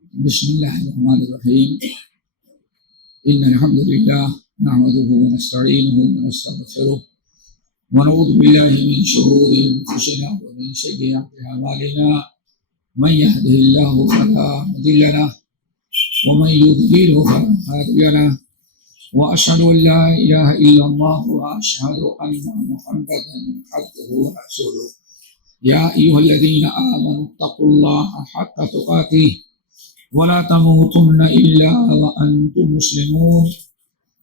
بسم الله الرحمن الرحيم. إن الحمد لله نحمده ونستعينه ونستغفره ونعوذ بالله من شرور أنفسنا ومن سيئات أعمالنا. من يهده الله فلا مضل له ومن يضلل فلا هادي له وأشهد أن لا إله إلا الله وأشهد أن محمدا عبده ورسوله. يا أيها الذين آمنوا اتقوا الله حق تقاته ولا تموتن إلا وأنتم مسلمون.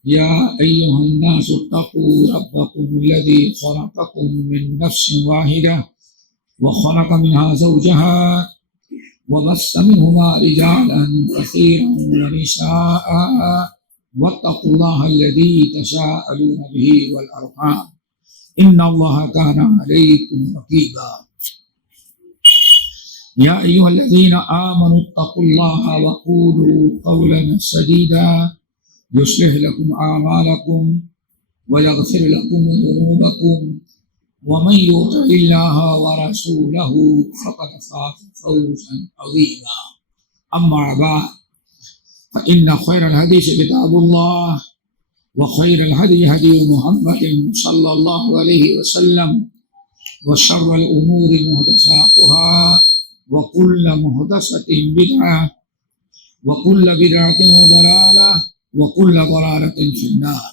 يا أيها الناس اتقوا ربكم الذي خلقكم من نفس واحدة وخلق منها زوجها وبث منهما رجالا كثيرا ونساء واتقوا الله الذي تساءلون به والأرحام إن الله كان عليكم رقيبا. يا أيها الذين آمنوا اتقوا الله وقولوا قولا سديدا يصلح لكم أعمالكم ويغفر لكم ذنوبكم ومن يطع الله ورسوله فقد فاز فوزا عظيما. أما بعد فإن خير الحديث كتاب الله وخير الهدي هدي محمد صلى الله عليه وسلم وشر الأمور محدثاتها وكل محدثة بدعة وكل بدعة ضلالة وكل ضلالة في النار.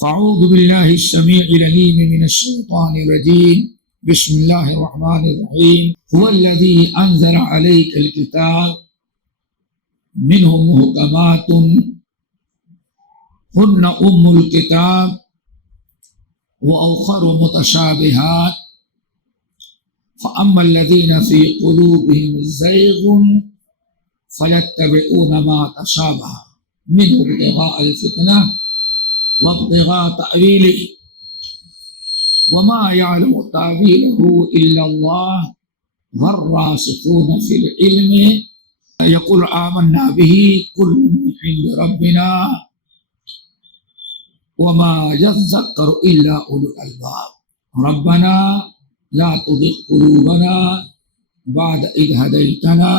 فأعوذ بالله السميع العليم من الشيطان الرجيم. بسم الله الرحمن الرحيم. هو الذي أنزل عليك الكتاب منهم محكمات هن أم الكتاب وأخر متشابهات فأما الذين في قلوبهم زيغ فيتبعون ما تشابه منه ابتغاء الفتنة وابتغاء تأويله وما يعلم تأويله إلا الله والراسخون في العلم يقول آمنا به كل من عند ربنا وما يذكر إلا أولو الألباب. ربنا لا تزغ قلوبنا بعد إذ هديتنا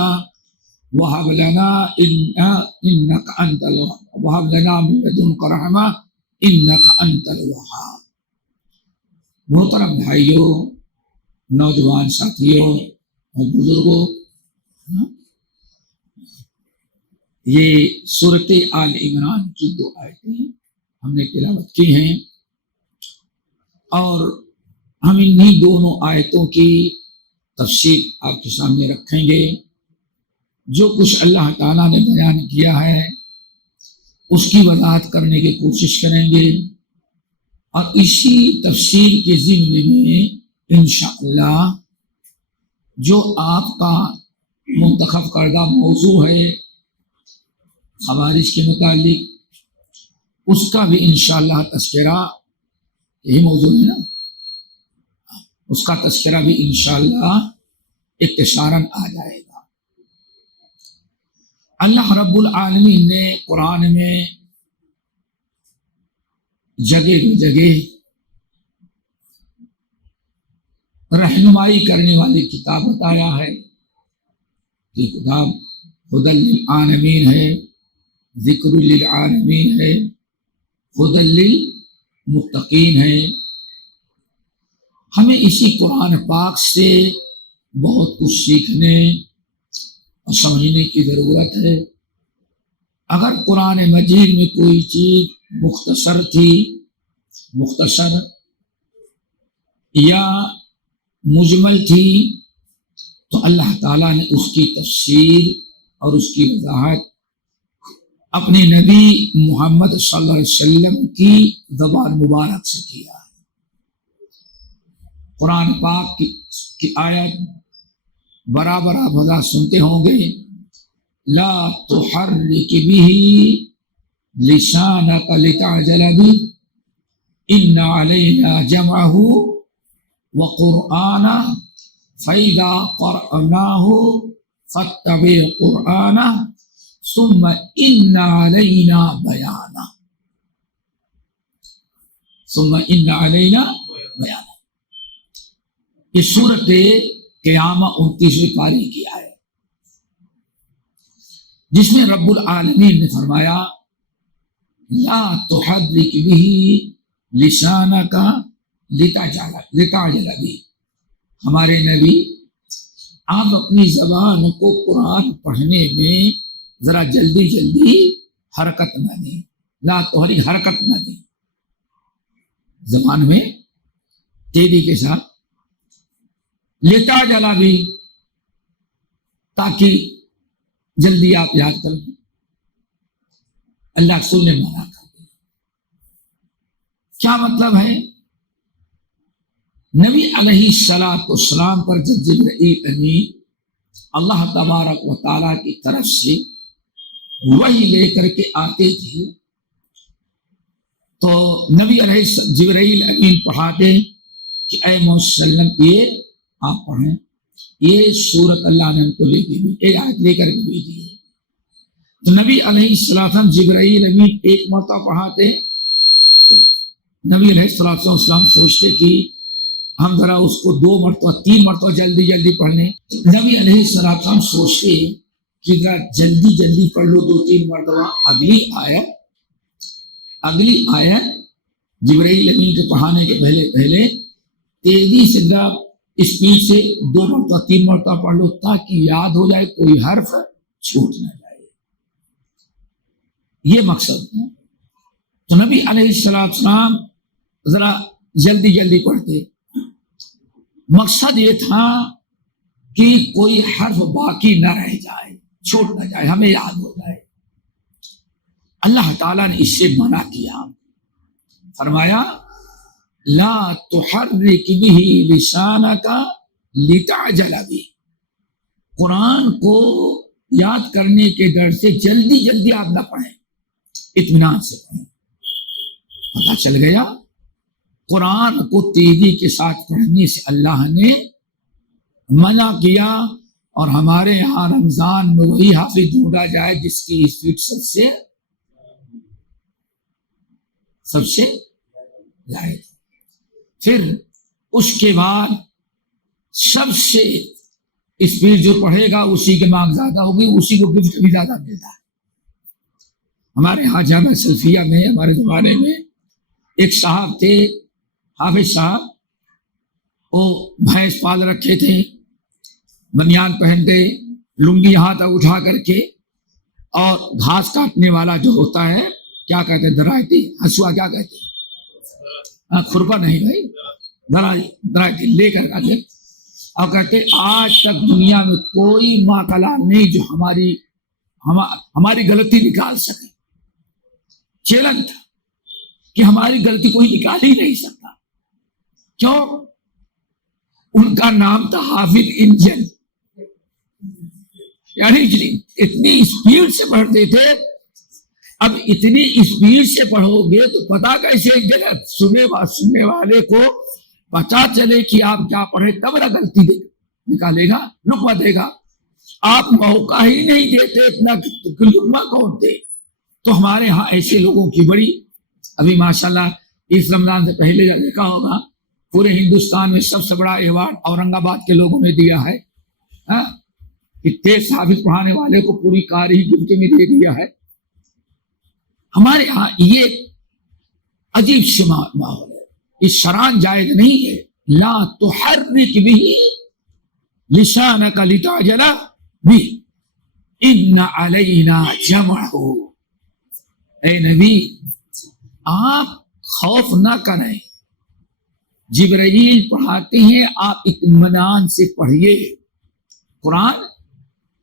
وهب لنا إنك أنت الوهاب وهب لنا من لدنك رحمة إنك أنت الوهاب. محترم بھائیوں، نوجوان ساتھیوں اور بزرگوں، یہ سورۃ آل عمران کی 2 آیتیں ہم نے تلاوت کی ہیں اور ہم انہی دونوں آیتوں کی تفسیر آپ کے سامنے رکھیں گے. جو کچھ اللہ تعالیٰ نے بیان کیا ہے اس کی وضاحت کرنے کی کوشش کریں گے اور اسی تفسیر کے ضمن میں انشاءاللہ جو آپ کا منتخب کردہ موضوع ہے خوارج کے متعلق، اس کا بھی انشاءاللہ تذکرہ، یہی موضوع ہے نا، اس کا تذکرہ بھی انشاءاللہ اختصاراً آ جائے گا. اللہ رب العالمین نے قرآن میں جگہ جگہ رہنمائی کرنے والی کتاب بتایا ہے کہ کتاب ہدی للعالمین ہے، ذکر للعالمین ہے، ہدی للمتقین ہے. ہمیں اسی قرآن پاک سے بہت کچھ سیکھنے اور سمجھنے کی ضرورت ہے. اگر قرآن مجید میں کوئی چیز مختصر یا مجمل تھی تو اللہ تعالیٰ نے اس کی تفسیر اور اس کی وضاحت اپنے نبی محمد صلی اللہ علیہ وسلم کی زبان مبارک سے کیا ہے. قرآن پاک کی آیت برابر آپ وضاحت سنتے ہوں گے، لا تحرک به لسانک لتعجل به ان علینا جمعه وقرآنہ فإذا قرأناه فاتبع قرآنہ ثم ان علینا بیانہ یہ سورۃ قیامہ 29ویں پاری کی ہے. جس میں رب العالمین نے فرمایا لا تحرک به لسانک لتعجل به، ہمارے نبی آپ اپنی زبان کو قرآن پڑھنے میں ذرا جلدی جلدی حرکت نہ دیں، لا تحرک حرکت نہ دیں، زبان میں تیزی کے ساتھ، لتعجل به تاکہ جلدی آپ یاد کر لیں۔ اللہ رسول نے منع کر دیا۔ کیا مطلب ہے؟ نبی علیہ السلام پر جب جبرائیل امین اللہ تبارک و تعالیٰ کی طرف سے وحی لے کر کے آتے تھے تو نبی علیہ جبرائیل امین پڑھاتے کہ اے محمد صلی اللہ علیہ وسلم یہ آپ پڑھیں، یہ سورت اللہ نے ان کو لے کے آیت لے کر کے بھیجی ہے۔ تو نبی علیہ السلام جبرائیل امین ایک مرتبہ پڑھاتے، نبی علیہ السلام سوچتے کہ ہم ذرا اس کو 2 مرتبہ 3 مرتبہ جلدی جلدی پڑھ لیں۔ نبی علیہ السلام سوچتے کہ ذرا جلدی جلدی پڑھ لو 2-3 مرتبہ، اگلی آیت جبرائیل امین کے پڑھانے کے پہلے تیزی سے ذرا اسپیڈ سے 2 مرتبہ 3 مرتبہ پڑھ لو تاکہ یاد ہو جائے، کوئی حرف چھوٹ نہ جائے، یہ مقصد ہے۔ تو نبی علیہ السلام ذرا جلدی جلدی پڑھتے، مقصد یہ تھا کہ کوئی حرف باقی نہ رہ جائے، چھوٹ نہ جائے، ہمیں یاد ہو جائے۔ اللہ تعالیٰ نے اس سے منع کیا، فرمایا لا تحرک به لسانک لتعجل به، قرآن کو یاد کرنے کے ڈر سے جلدی جلدی آپ نہ پڑھیں، اطمینان سے پڑھیں۔ پتہ چل گیا قرآن کو تیزی کے ساتھ پڑھنے سے اللہ نے منع کیا، اور ہمارے یہاں رمضان میں وہی حافظ ڈھونڈا جائے جس کی اسپیڈ سب سے زائد۔ پھر اس کے بعد سب سے اسپیڈ جو پڑھے گا اسی کے مارک زیادہ ہوگی، اسی کو گفٹ بھی زیادہ ملتا ہے۔ ہمارے یہاں جامعہ سلفیہ میں ہمارے زمانے میں ایک صاحب تھے، حافظ صاحب، وہ بھینس پال رکھے تھے، بنیان پہنتے، لنگی ہاتھ اٹھا کر کے، اور گھاس کاٹنے والا جو ہوتا ہے کیا کہتے ہیں، درائتی، ہسوا کیا کہتے ہیں، کھرپا نہیں بھائی، درائتی لے کر آتے، اور کہتے آج تک دنیا میں کوئی ماں کلام نہیں جو ہماری غلطی نکال سکے۔ چیلنج تھا کہ ہماری غلطی کوئی نکال ہی نہیں سکتا۔ کیوں؟ ان کا نام تھا حافظ انجن، یعنی اتنی اسپیڈ سے پڑھتے تھے۔ اب اتنی اسپیڈ سے پڑھو گے تو پتا کیسے سننے والے کو پتا چلے کہ آپ کیا پڑھے، تب نہ غلطی نکالے گا، لقمہ دے گا۔ آپ موقع ہی نہیں دیتے، اتنا لقمہ کون دے؟ تو ہمارے ہاں ایسے لوگوں کی بڑی، ابھی ماشاءاللہ اس رمضان سے پہلے دیکھا ہوگا پورے ہندوستان میں سب سے بڑا ایوارڈ اورنگ آباد کے لوگوں نے دیا ہے، کہ تیز حافظ پڑھانے والے کو پوری کار ہی گفٹ میں دے دیا ہے۔ ہمارے ہاں یہ عجیب سی ماحول ہے، یہ شران جائز نہیں ہے۔ لا تحرک به لسانک لتعجل به ان علینا جمعہ، اے نبی آپ خوف نہ کریں، جبرائیل پڑھاتے ہیں، آپ اطمینان سے پڑھیے، قرآن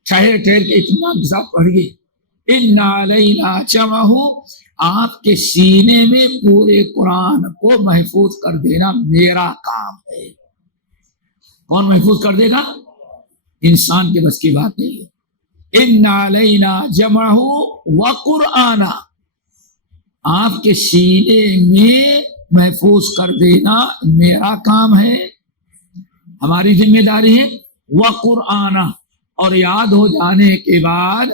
ٹھہر ٹھہر کے اطمینان کے ساتھ پڑھیے۔ ان علینا جمعہ، آپ کے سینے میں پورے قرآن کو محفوظ کر دینا میرا کام ہے۔ کون محفوظ کر دے گا؟ انسان کے بس کی بات نہیں ہے۔ ان علینا جمعہ وقرآنہ، آپ کے سینے میں محفوظ کر دینا میرا کام ہے، ہماری ذمہ داری ہے۔ وقرآنہ، اور یاد ہو جانے کے بعد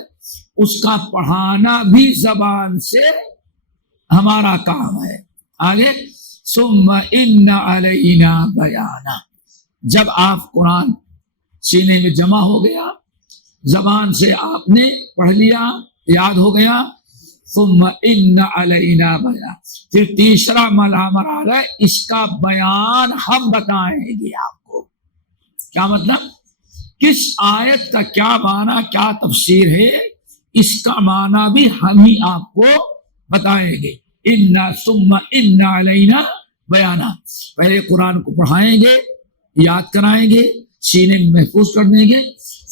اس کا پڑھانا بھی زبان سے ہمارا کام ہے۔ آگے ثم ان علینا بیانہ، جب آپ قرآن سینے میں جمع ہو گیا زبان سے آپ نے پڑھ لیا، یاد ہو گیا، ثم ان علینا بیان، پھر تیسرا مرحلہ ہے اس کا بیان ہم بتائیں گے آپ کو۔ کیا مطلب؟ کس آیت کا کیا معنی، کیا تفسیر ہے، اس کا معنی بھی ہم ہی آپ کو بتائیں گے۔ ثم ان علینا بیانا، پہلے قرآن کو پڑھائیں گے، یاد کرائیں گے، سینے میں محفوظ کر دیں گے،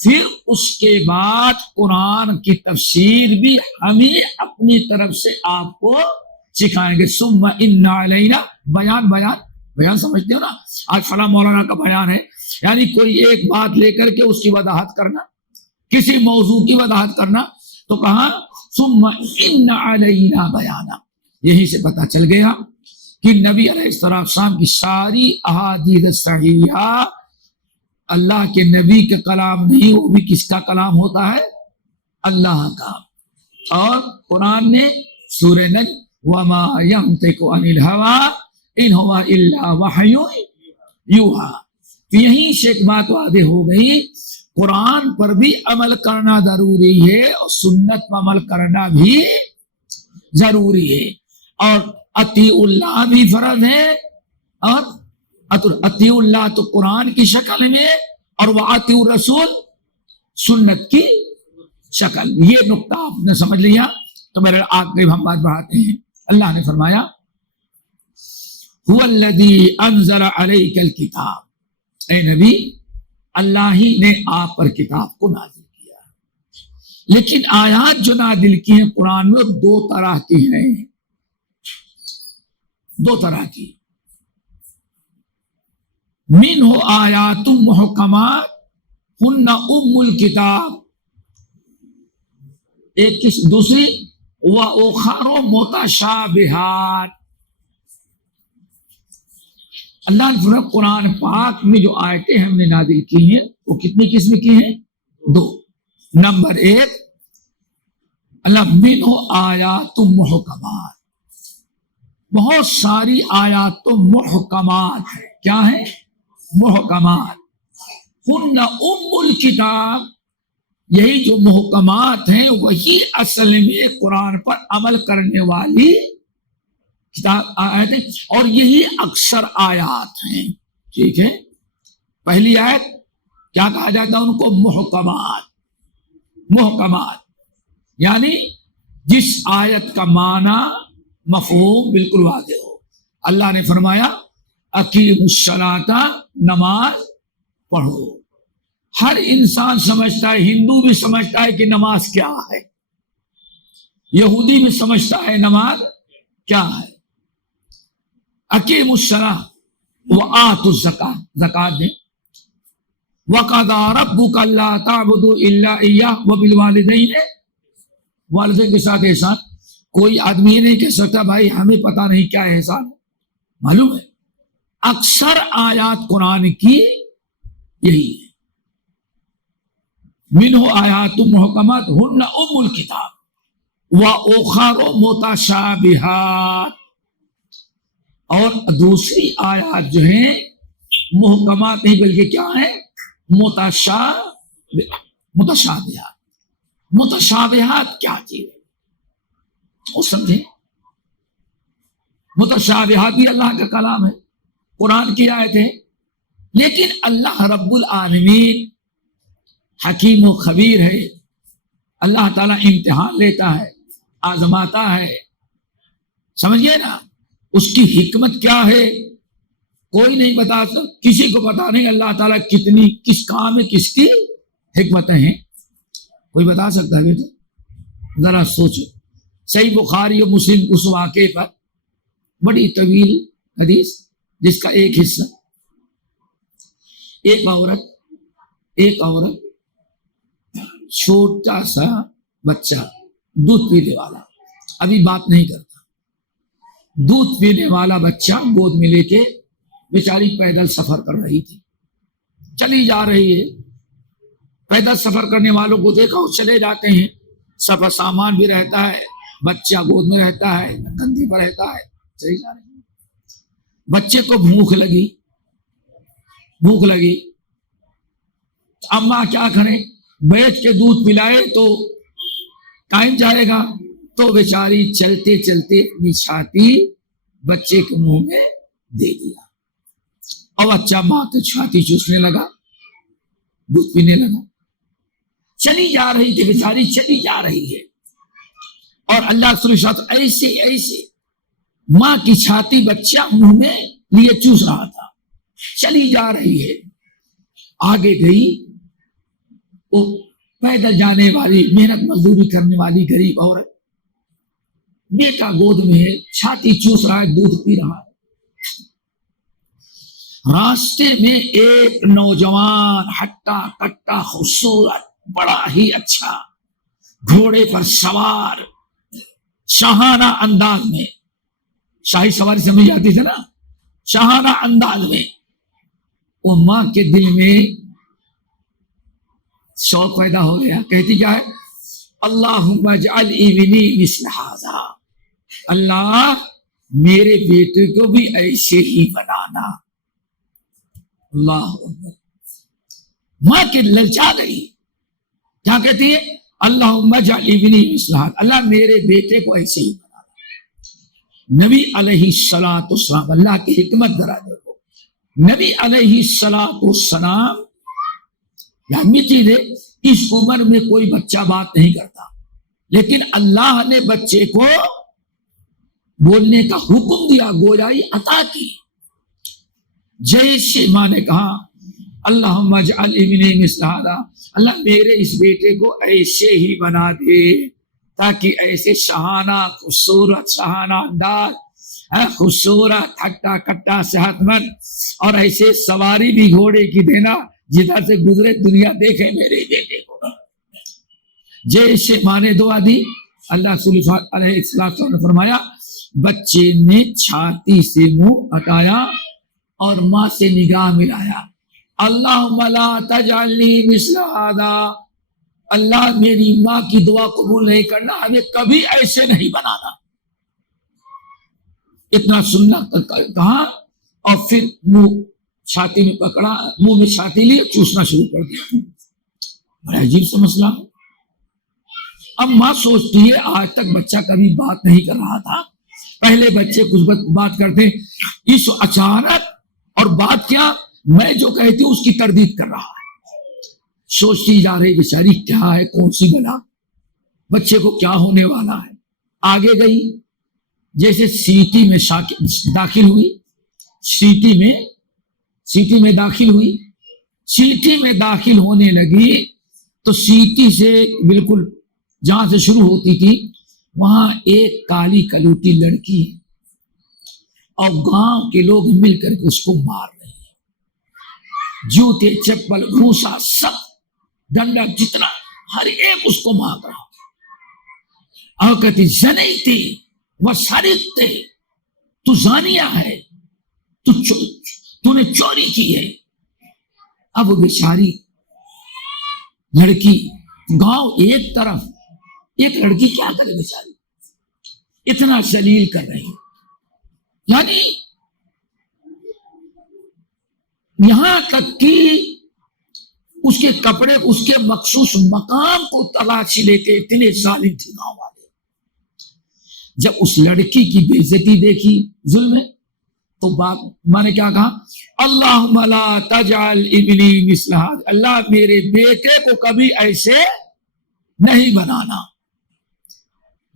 پھر اس کے بعد قرآن کی تفسیر بھی ہم ہی اپنی طرف سے آپ کو سکھائیں گے۔ ثم ان علینا بیان، بیان سمجھتے ہو نا؟ آج فلاں مولانا کا بیان ہے، یعنی کوئی ایک بات لے کر کے اس کی وضاحت کرنا، کسی موضوع کی وضاحت کرنا، تو کہا ثم ان علینا بیانا۔ یہیں سے پتہ چل گیا کہ نبی علیہ السلام کی ساری احادیث صحیحہ اللہ کے نبی کا کلام نہیں، وہ بھی کس کا کلام ہوتا ہے؟ اللہ کا۔ اور قرآن نے سورہ نجم وما ينطق عن الهوى ان هو الا وحی یوحی، یہیں سے ایک بات واضح ہو گئی، قرآن پر بھی عمل کرنا ضروری ہے اور سنت پر عمل کرنا بھی ضروری ہے، اور اطیع اللہ بھی فرض ہے، اور اطیع اللہ تو قرآن کی شکل میں اور واطیع الرسول سنت کی شکل۔ یہ نقطہ آپ نے سمجھ لیا تو میرے آگے ہم بات بڑھاتے ہیں۔ اللہ نے فرمایا هو الذی انزل علیک الکتاب، اے نبی اللہ ہی نے آپ پر کتاب کو نازل کیا، لیکن آیات جو نازل کی ہیں قرآن میں دو طرح کی ہیں، دو طرح کی، منہ آیات محکمات ہن ام الکتاب، ایک دوسری وَأُخَرُ مُتَشَابِهَاتٌ۔ اللہ نے فرمایا قرآن پاک میں جو آیتیں ہم نے نازل کی ہیں وہ کتنی قسم کی ہیں؟ دو۔ نمبر ایک، اللہ منہ آیات محکمات، بہت ساری آیات محکمات ہیں، کیا ہیں؟ محکمات، ہن ام الکتاب، یہی جو محکمات ہیں وہی اصل میں قرآن پر عمل کرنے والی کتاب آیت ہیں، اور یہی اکثر آیات ہیں، ٹھیک ہے؟ پہلی آیت کیا کہا جاتا ہے ان کو؟ محکمات، محکمات یعنی جس آیت کا معنی مفہوم بالکل واضح ہو۔ اللہ نے فرمایا اقیموا الصلاۃ، نماز پڑھو۔ ہر انسان سمجھتا ہے، ہندو بھی سمجھتا ہے کہ نماز کیا ہے، یہودی بھی سمجھتا ہے نماز کیا ہے۔ اقیموا الصلاۃ وآتوا الزکاۃ، زکات دیں۔ وقضى ربك الا تعبدوا الا اياه وبالوالدین، والدین کے ساتھ احسان۔ کوئی آدمی یہ نہیں کہہ سکتا بھائی ہمیں پتہ نہیں کیا احسان ہے، معلوم ہے؟ اکثر آیات قرآن کی یہی ہے، منہ آیات محکمات ہن ام الکتاب وَأُخَرُ مُتَشَابِهَاتٌ، اور دوسری آیات جو ہیں محکمات نہیں بلکہ کیا ہیں؟ متشابہات۔ متشابہات کیا چیز ہے وہ سمجھیں؟ متشابہات بھی اللہ کا کلام ہے، قرآن کی آیت ہے، لیکن اللہ رب العالمین حکیم و خبیر ہے، اللہ تعالیٰ امتحان لیتا ہے، آزماتا ہے، سمجھئے نا؟ اس کی حکمت کیا ہے کوئی نہیں بتا سکتا، کسی کو پتا نہیں اللہ تعالیٰ کتنی کس کام میں کس کی حکمتیں ہیں، کوئی بتا سکتا ہے بیٹا؟ ذرا سوچو، صحیح بخاری اور مسلم اس واقعے پر بڑی طویل حدیث جس کا ایک حصہ، ایک عورت چھوٹا سا بچہ دودھ پینے والا، ابھی بات نہیں کرتا، دودھ پینے والا بچہ گود میں لے کے بیچاری پیدل سفر کر رہی تھی، چلی جا رہی ہے۔ پیدل سفر کرنے والوں کو دیکھا وہ چلے جاتے ہیں، سفر سامان بھی رہتا ہے، بچہ گود میں رہتا ہے، کندھے پر رہتا ہے، چلی جا رہی ہے۔ بچے کو بھوک لگی، اماں کیا کریں؟ بیٹھ کے دودھ پلائے تو ٹائم جائے گا، تو بیچاری چلتے چلتے اپنی چھاتی بچے کے منہ میں دے دیا اور بچہ ماں کی چھاتی چوسنے لگا، دودھ پینے لگا، چلی جا رہی تھی بیچاری، چلی جا رہی ہے، اور اللہ رسول صلی اللہ علیہ وسلم ایسے ایسے ماں کی چھاتی بچہ منہ میں لیے چوس رہا تھا، چلی جا رہی ہے، آگے گئی، وہ پیدل جانے والی محنت مزدوری کرنے والی غریب عورت، بیٹا گود میں ہے، چھاتی چوس رہا ہے، دودھ پی رہا ہے، راستے میں ایک نوجوان ہٹا کٹا خوبصورت بڑا ہی اچھا گھوڑے پر سوار شاہانہ انداز میں، شاہی سواری سمجھ جاتی تھی نا، شاہانہ انداز میں، وہ ماں کے دل میں شوق پیدا ہو گیا، کہتی کیا ہے؟ اللہم اجعل ابنی مثل ھذا، اللہ میرے بیٹے کو بھی ایسے ہی بنانا۔ اللہ اکبر، ماں کے للچا گئی، کیا کہتی ہے؟ اللہم اجعل ابنی مثل ھذا، اللہ میرے بیٹے کو ایسے ہی بنانا۔ نبی علیہ السلام، اللہ کی حکمت ذرا دیکھو، نبی علیہ السلام لازمی چیز ہے، اس عمر میں کوئی بچہ بات نہیں کرتا، لیکن اللہ نے بچے کو بولنے کا حکم دیا، گویائی عطا کی، جیسے ماں نے کہا اللہم اجعل ابنی مثل ھذا، اللہ میرے اس بیٹے کو ایسے ہی بنا دے، تاکہ ایسے شاہانہ خوبصورت شاہانہ انداز، خوبصورت ہٹا کٹا صحت مند، اور ایسے سواری بھی گھوڑے کی دینا جدھر سے گزرے دنیا دیکھے میرے بیٹے کو۔ جیسے ماں نے دعا دی، اللہ صلی اللہ علیہ وسلم نے فرمایا، بچے نے چھاتی سے منہ ہٹایا اور ماں سے نگاہ ملایا، اللہم لا تجعلنی مثل ھذا، اللہ میری ماں کی دعا قبول نہیں کرنا، ہمیں کبھی ایسے نہیں بنانا۔ اتنا سننا کہا، اور پھر منہ چھاتی میں پکڑا، منہ میں چھاتی لی، چوسنا شروع کر دیا۔ بڑا عجیب سا مسئلہ۔ اب ماں سوچتی ہے آج تک بچہ کبھی بات نہیں کر رہا تھا، پہلے بچے کچھ بات کرتے، اس اچانک، اور بات کیا، میں جو کہتی ہوں اس کی تردید کر رہا ہے۔ سوچتی جا رہی بیچاری کیا ہے، کون سی بلا، بچے کو کیا ہونے والا ہے۔ آگے گئی، جیسے سیٹی میں داخل ہوئی، سیٹی میں داخل ہوئی، سیٹی میں داخل ہونے لگی تو سیٹی سے بالکل جہاں سے شروع ہوتی تھی وہاں ایک کالی کلوٹی لڑکی ہے، اور گاؤں کے لوگ مل کر کے اس کو مار رہے ہیں، جوتے چپل گھوسا سب ڈنڈا جتنا ہر ایک اس کو مار رہا، اور کہتی زنیتی و سرقت، تو زانیہ ہے، تو نے چوری کی ہے۔ اب وہ بیچاری لڑکی، گاؤں ایک طرف، ایک لڑکی کیا کرے بیچاری، اتنا ذلیل کر رہی ہے، یعنی یہاں تک کہ اس کے کپڑے اس کے مخصوص مقام کو تلاشی لیتے، اتنے ظالم تھے گاؤں والے۔ جب اس لڑکی کی بے عزتی دیکھی، ظلم ہے، تو ماں نے کیا کہا، اللہم لا تجعل ابنی مثل ھذا، اللہ میرے بیٹے کو کبھی ایسے نہیں بنانا۔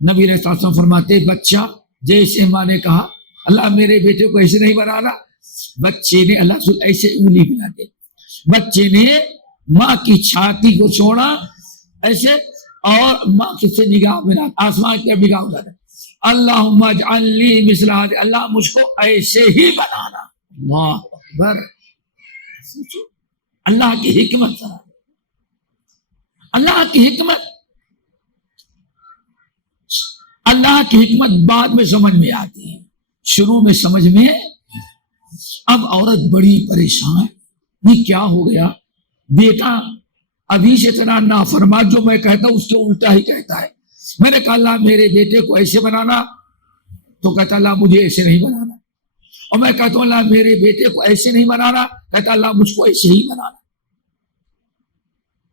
نبی علیہ السلام فرماتے، بچہ جیسے ماں نے کہا اللہ میرے بیٹے کو ایسے نہیں بنانا، بچے نے اللہ سے ایسے انگلی ملاتے، بچے نے ماں کی چھاتی کو چھوڑا ایسے، اور ماں سے نگاہ ملا، آسمان کی نگاہ ہو جاتا، اللہم اجعلنی مثل ھذا، اللہ مجھ کو ایسے ہی بنانا۔ اللہ اکبر، اللہ کی حکمت، اللہ کی حکمت، اللہ کی حکمت بعد میں سمجھ میں آتی ہے، شروع میں سمجھ میں۔ اب عورت بڑی پریشان، یہ کیا ہو گیا، بیٹا ابھی سے اتنا نافرمان، جو میں کہتا ہوں اس کے الٹا ہی کہتا ہے۔ میں نے کہا اللہ میرے بیٹے کو ایسے بنانا، تو کہتا اللہ مجھے ایسے نہیں بنانا، اور میں کہتا ہوں اللہ میرے بیٹے کو ایسے نہیں بنانا، کہتا اللہ مجھ کو ایسے ہی بنانا۔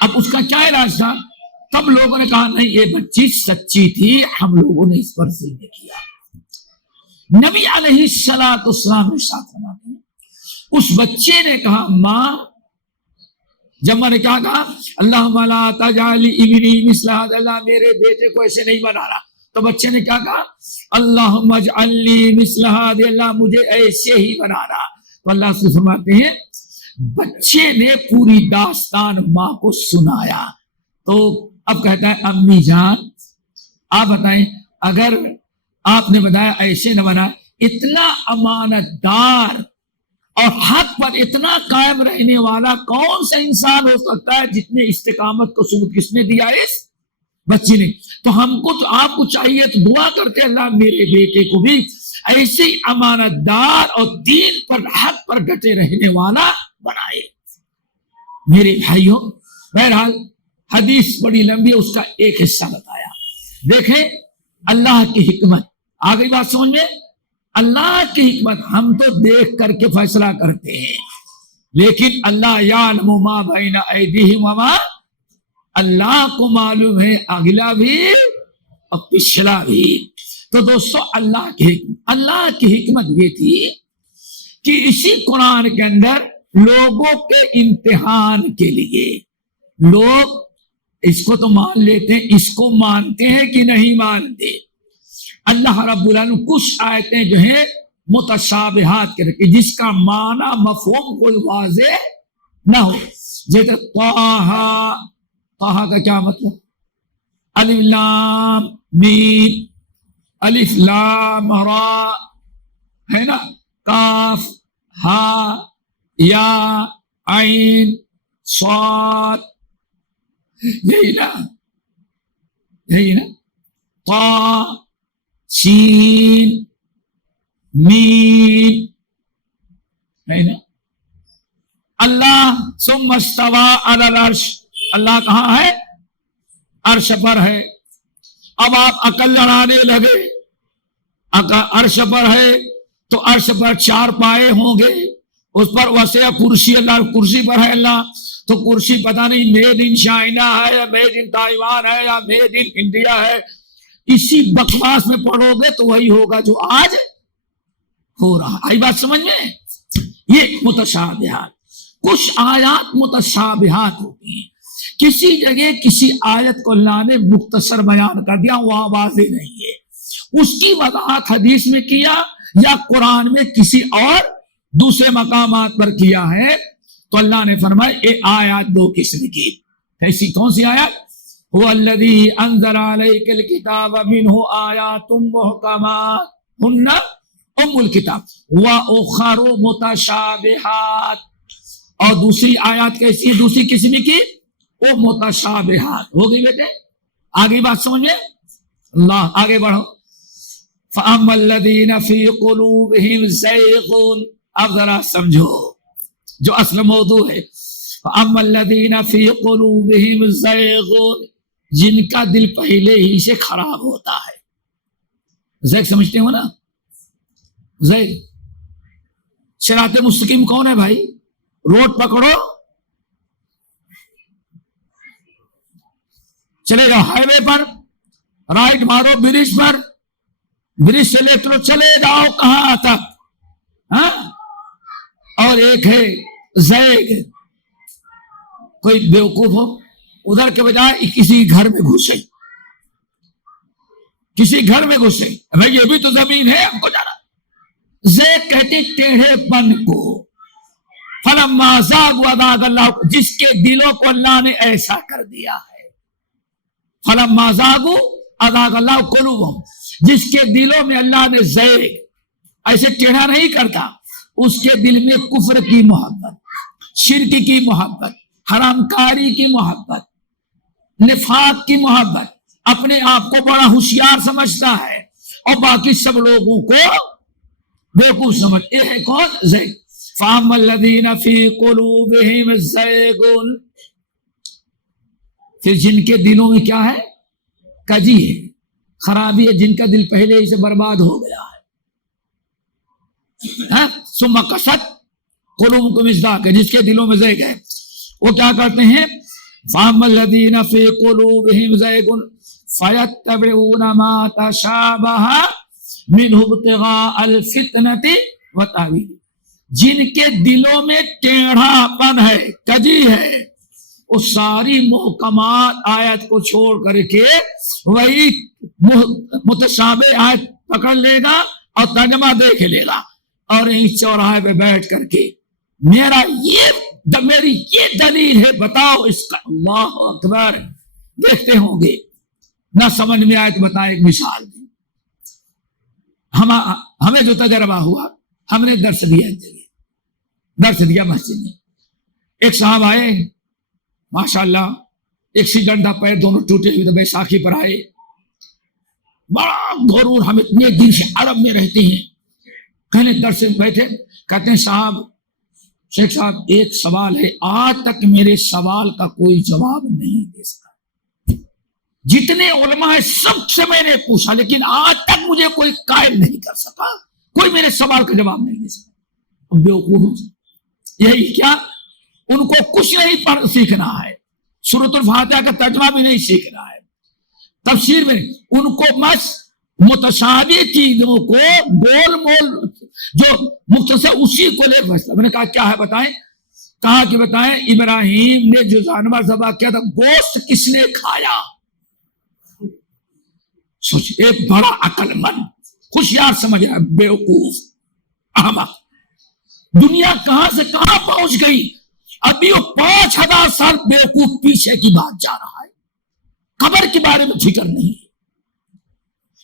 اب اس کا کیا علاج تھا؟ تب لوگوں نے کہا نہیں یہ بچی سچی تھی، ہم لوگوں نے اس پر ظلم کیا۔ نبی علیہ الصلوۃ والسلام نے ساتھ فرماتے ہیں اس بچے نے کہا ماں، جب میں نے کیا کہا اللہم لا تجعل ابنی مثل ھذا، اللہ میرے بیٹے کو ایسے نہیں بنانا، تو بچے نے کیا کہا اللہم اجعلنی مثل ھذا، اللہ مجھے ایسے ہی بنانا۔ تو اللہ سے فرماتے ہیں بچے نے پوری داستان ماں کو سنایا، تو اب کہتا ہے امی جان آپ بتائیں اگر آپ نے بتایا ایسے نہ بنا، اتنا امانت دار اور حق پر اتنا قائم رہنے والا کون سا انسان ہو سکتا ہے جتنے استقامت کو ثبوت کس نے دیا اس بچی نے؟ تو ہم کو تو آپ کو چاہیے تو دعا کرتے اللہ میرے بیٹے کو بھی ایسے ہی امانت دار اور دین پر حق پر ڈٹے رہنے والا بنائے۔ میرے بھائیوں بہرحال حدیث بڑی لمبی ہے، اس کا ایک حصہ بتایا۔ دیکھیں اللہ کی حکمت، آگئی بات سمجھ میں؟ اللہ کی حکمت ہم تو دیکھ کر کے فیصلہ کرتے ہیں، لیکن اللہ یعلم ما بین ایدیہم وما، اللہ کو معلوم ہے اگلا بھی اور پچھلا بھی۔ تو دوستو اللہ کی حکمت یہ تھی کہ اسی قرآن کے اندر لوگوں کے امتحان کے لیے، لوگ اس کو تو مان لیتے ہیں، اس کو مانتے ہیں کہ نہیں مانتے، اللہ رب العالمین کچھ آیتیں جو ہیں متشابہات کے رکھے جس کا معنی مفہوم کوئی واضح نہ ہو، جیسے طہ کا کیا مطلب؟ الف لام میم، الف لام را ہے نا، کاف ہا یا عین صاد، یہی نا طا سین میم ہے نا۔ اللہ ثم استوى علی العرش، اللہ کہاں ہے؟ عرش پر ہے۔ اب آپ عقل لڑانے لگے، عرش پر ہے تو عرش پر چار پائے ہوں گے، اس پر وسیع کرسی، اللہ کرسی پر ہے اللہ، تو کرسی پتہ نہیں میڈ ان چائنا ہے یا میڈ ان تائیوان ہے یا میڈ ان انڈیا ہے، اسی بکواس میں پڑھو گے تو وہی ہوگا جو آج ہو رہا۔ آئی بات سمجھ میں؟ یہ متشابہات، کچھ آیات متشابہات ہوتی ہیں، کسی جگہ کسی آیت کو اللہ نے مختصر بیان کر دیا، وہاں واضح نہیں ہے، اس کی وضاحت حدیث میں کیا یا قرآن میں کسی اور دوسرے مقامات پر کیا ہے، تو اللہ نے فرمایا یہ آیات دو قسم کی، ایسی کون سی آیات؟ هو الذي انزل عليك الكتاب منه آيات محكمات هن ام الكتاب واخر متشابهات، اور دوسری آیات کیسی ہے دوسری قسم کی؟ وہ متشابہات ہو گئی۔ بیٹے آگے بات سمجھ میں؟ اللہ آگے بڑھو۔ فَأَمَّا الَّذِينَ فِي قُلُوبِهِمْ زَيْغٌ، اب ذرا سمجھو جو اصل موضوع ہے۔ فَأَمَّا الَّذِينَ فِي قُلُوبِهِمْ زَيْغٌ، جن کا دل پہلے ہی سے خراب ہوتا ہے۔ زیغ سمجھتے ہو نا؟ زیغ صراط مستقیم کون ہے بھائی؟ روڈ پکڑو چلے جاؤ ہائی وے پر، رائٹ مارو برج پر، برج سے لے چلو چلے جاؤ کہاں تک، ہاں؟ اور ایک ہے زیغ، کوئی بیوقوف ہو ادھر کے بجائے کسی گھر میں گھسے، کسی گھر میں گھسے، بھائی یہ بھی تو زمین ہے ہم کو جانا۔ زیغ کہتے ٹیڑھے پن کو، فلما زاغوا ازاغ اللہ، جس کے دلوں کو اللہ نے ایسا کر دیا ہے، فلما زاغوا ازاغ اللہ قلوبہم، جس کے دلوں میں اللہ نے زیغ ایسے ٹیڑھا نہیں کرتا، اس کے دل میں کفر کی محبت، شرک کی محبت، حرام کاری کی محبت، نفاق کی محبت، اپنے آپ کو بڑا ہوشیار سمجھتا ہے اور باقی سب لوگوں کو بیوقوف سمجھ، یہ ہے کون؟ زیغ۔ فَأَمَّا الَّذِينَ فِي قُلُوبِهِمْ زَيْغٌ، پھر جن کے دلوں میں کیا ہے؟ کجی ہے، خرابی ہے، جن کا دل پہلے ہی سے برباد ہو گیا ہے۔ ثُمَّ قَسَتْ قُلُوبُكُم مِّن ذَاكَ، جس کے دلوں میں زیغ ہے، وہ کیا کرتے ہیں؟ فَأَمَّا الَّذِينَ فِي قُلُوبِهِمْ زَيْغٌ فَيَتَّبِعُونَ مَا تَشَابَهَ مِنْهُ ابْتِغَاءَ الْفِتْنَةِ وَتَأْوِيلِهِ، جن کے دلوں میں ٹیڑھا پن ہے، کجی ہے، وہ ساری محکمات آیت کو چھوڑ کر کے وہی متشابہ آیت پکڑ لے گا اور ترجمہ دیکھ لے گا، اور یہیں چوراہے پہ بیٹھ کر کے میری یہ دلیل ہے، بتاؤ اس کا۔ اللہ اکبر، دیکھتے ہوں گے نہ سمجھ میں آئے تو بتائیں، ایک مثال دیں۔ ہمیں جو تجربہ ہوا، ہم نے درس دیا ایک جگہ، درس دیا مسجد میں، ایک صاحب آئے ماشاءاللہ، ایک سیگنڈا پیر دونوں ٹوٹے ہوئے، تو بیساکھی پر آئے، بڑا غرور، ہم اتنے دن سے عرب میں رہتے ہیں، کہنے درس میں بیٹھے، کہتے ہیں صاحب، شیخ صاحب ایک سوال ہے، آج تک میرے سوال کا کوئی جواب نہیں دے سکا، جتنے علماء ہیں سب سے میں نے پوچھا، لیکن آج تک مجھے کوئی قائل نہیں کر سکا، کوئی میرے سوال کا جواب نہیں دے سکا۔ بیوقوف، یہی کیا، ان کو کچھ نہیں سیکھنا ہے، سورۃ الفاتحہ کا ترجمہ بھی نہیں سیکھنا ہے، تفسیر میں ان کو بس متشابہ چیزوں کو گول مول جو مختصر اسی کو لے فیصلہ۔ میں نے کہا کیا ہے بتائیں، کہا کہ بتائیں ابراہیم نے جو جانور ذبح کیا تھا، گوشت کس نے کھایا؟ سوچ، ایک بڑا عقل مند ہوشیار سمجھ رہا ہے، بیوقوف احمق، دنیا کہاں سے کہاں پہنچ گئی، ابھی وہ 5000 سال بیوقوف پیچھے کی بات جا رہا ہے، قبر کے بارے میں فکر نہیں ہے،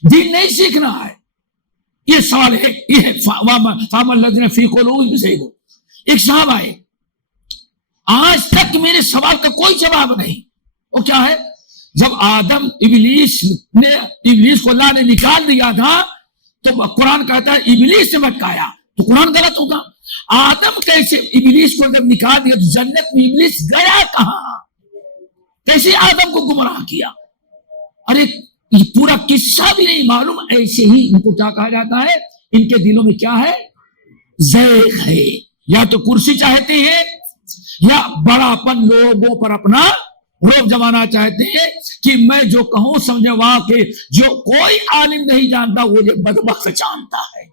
دین نہیں سیکھنا ہے۔ یہ سوال ہے، یہ فی قلوبہم زیغ۔ ایک صاحب آئے، آج تک میرے سوال کا کوئی جواب نہیں، وہ کیا ہے، جب آدم ابلیس کو اللہ نے نکال دیا تھا تو قرآن کہتا ہے ابلیس نے بھٹکایا، تو قرآن غلط ہوگا، آدم کیسے ابلیس کو جب نکال دیا تو جنت میں ابلیس گیا کہاں، کیسے آدم کو گمراہ کیا؟ ارے یہ پورا قصہ بھی نہیں معلوم، ایسے ہی ان کو کیا کہا جاتا ہے، ان کے دلوں میں کیا ہے، زیغ ہے، یا تو کرسی چاہتے ہیں یا بڑاپن، لوگوں پر اپنا روب جمانا چاہتے ہیں کہ میں جو کہوں سمجھے، واقع جو کوئی عالم نہیں جانتا وہ یہ بدبخت جانتا ہے،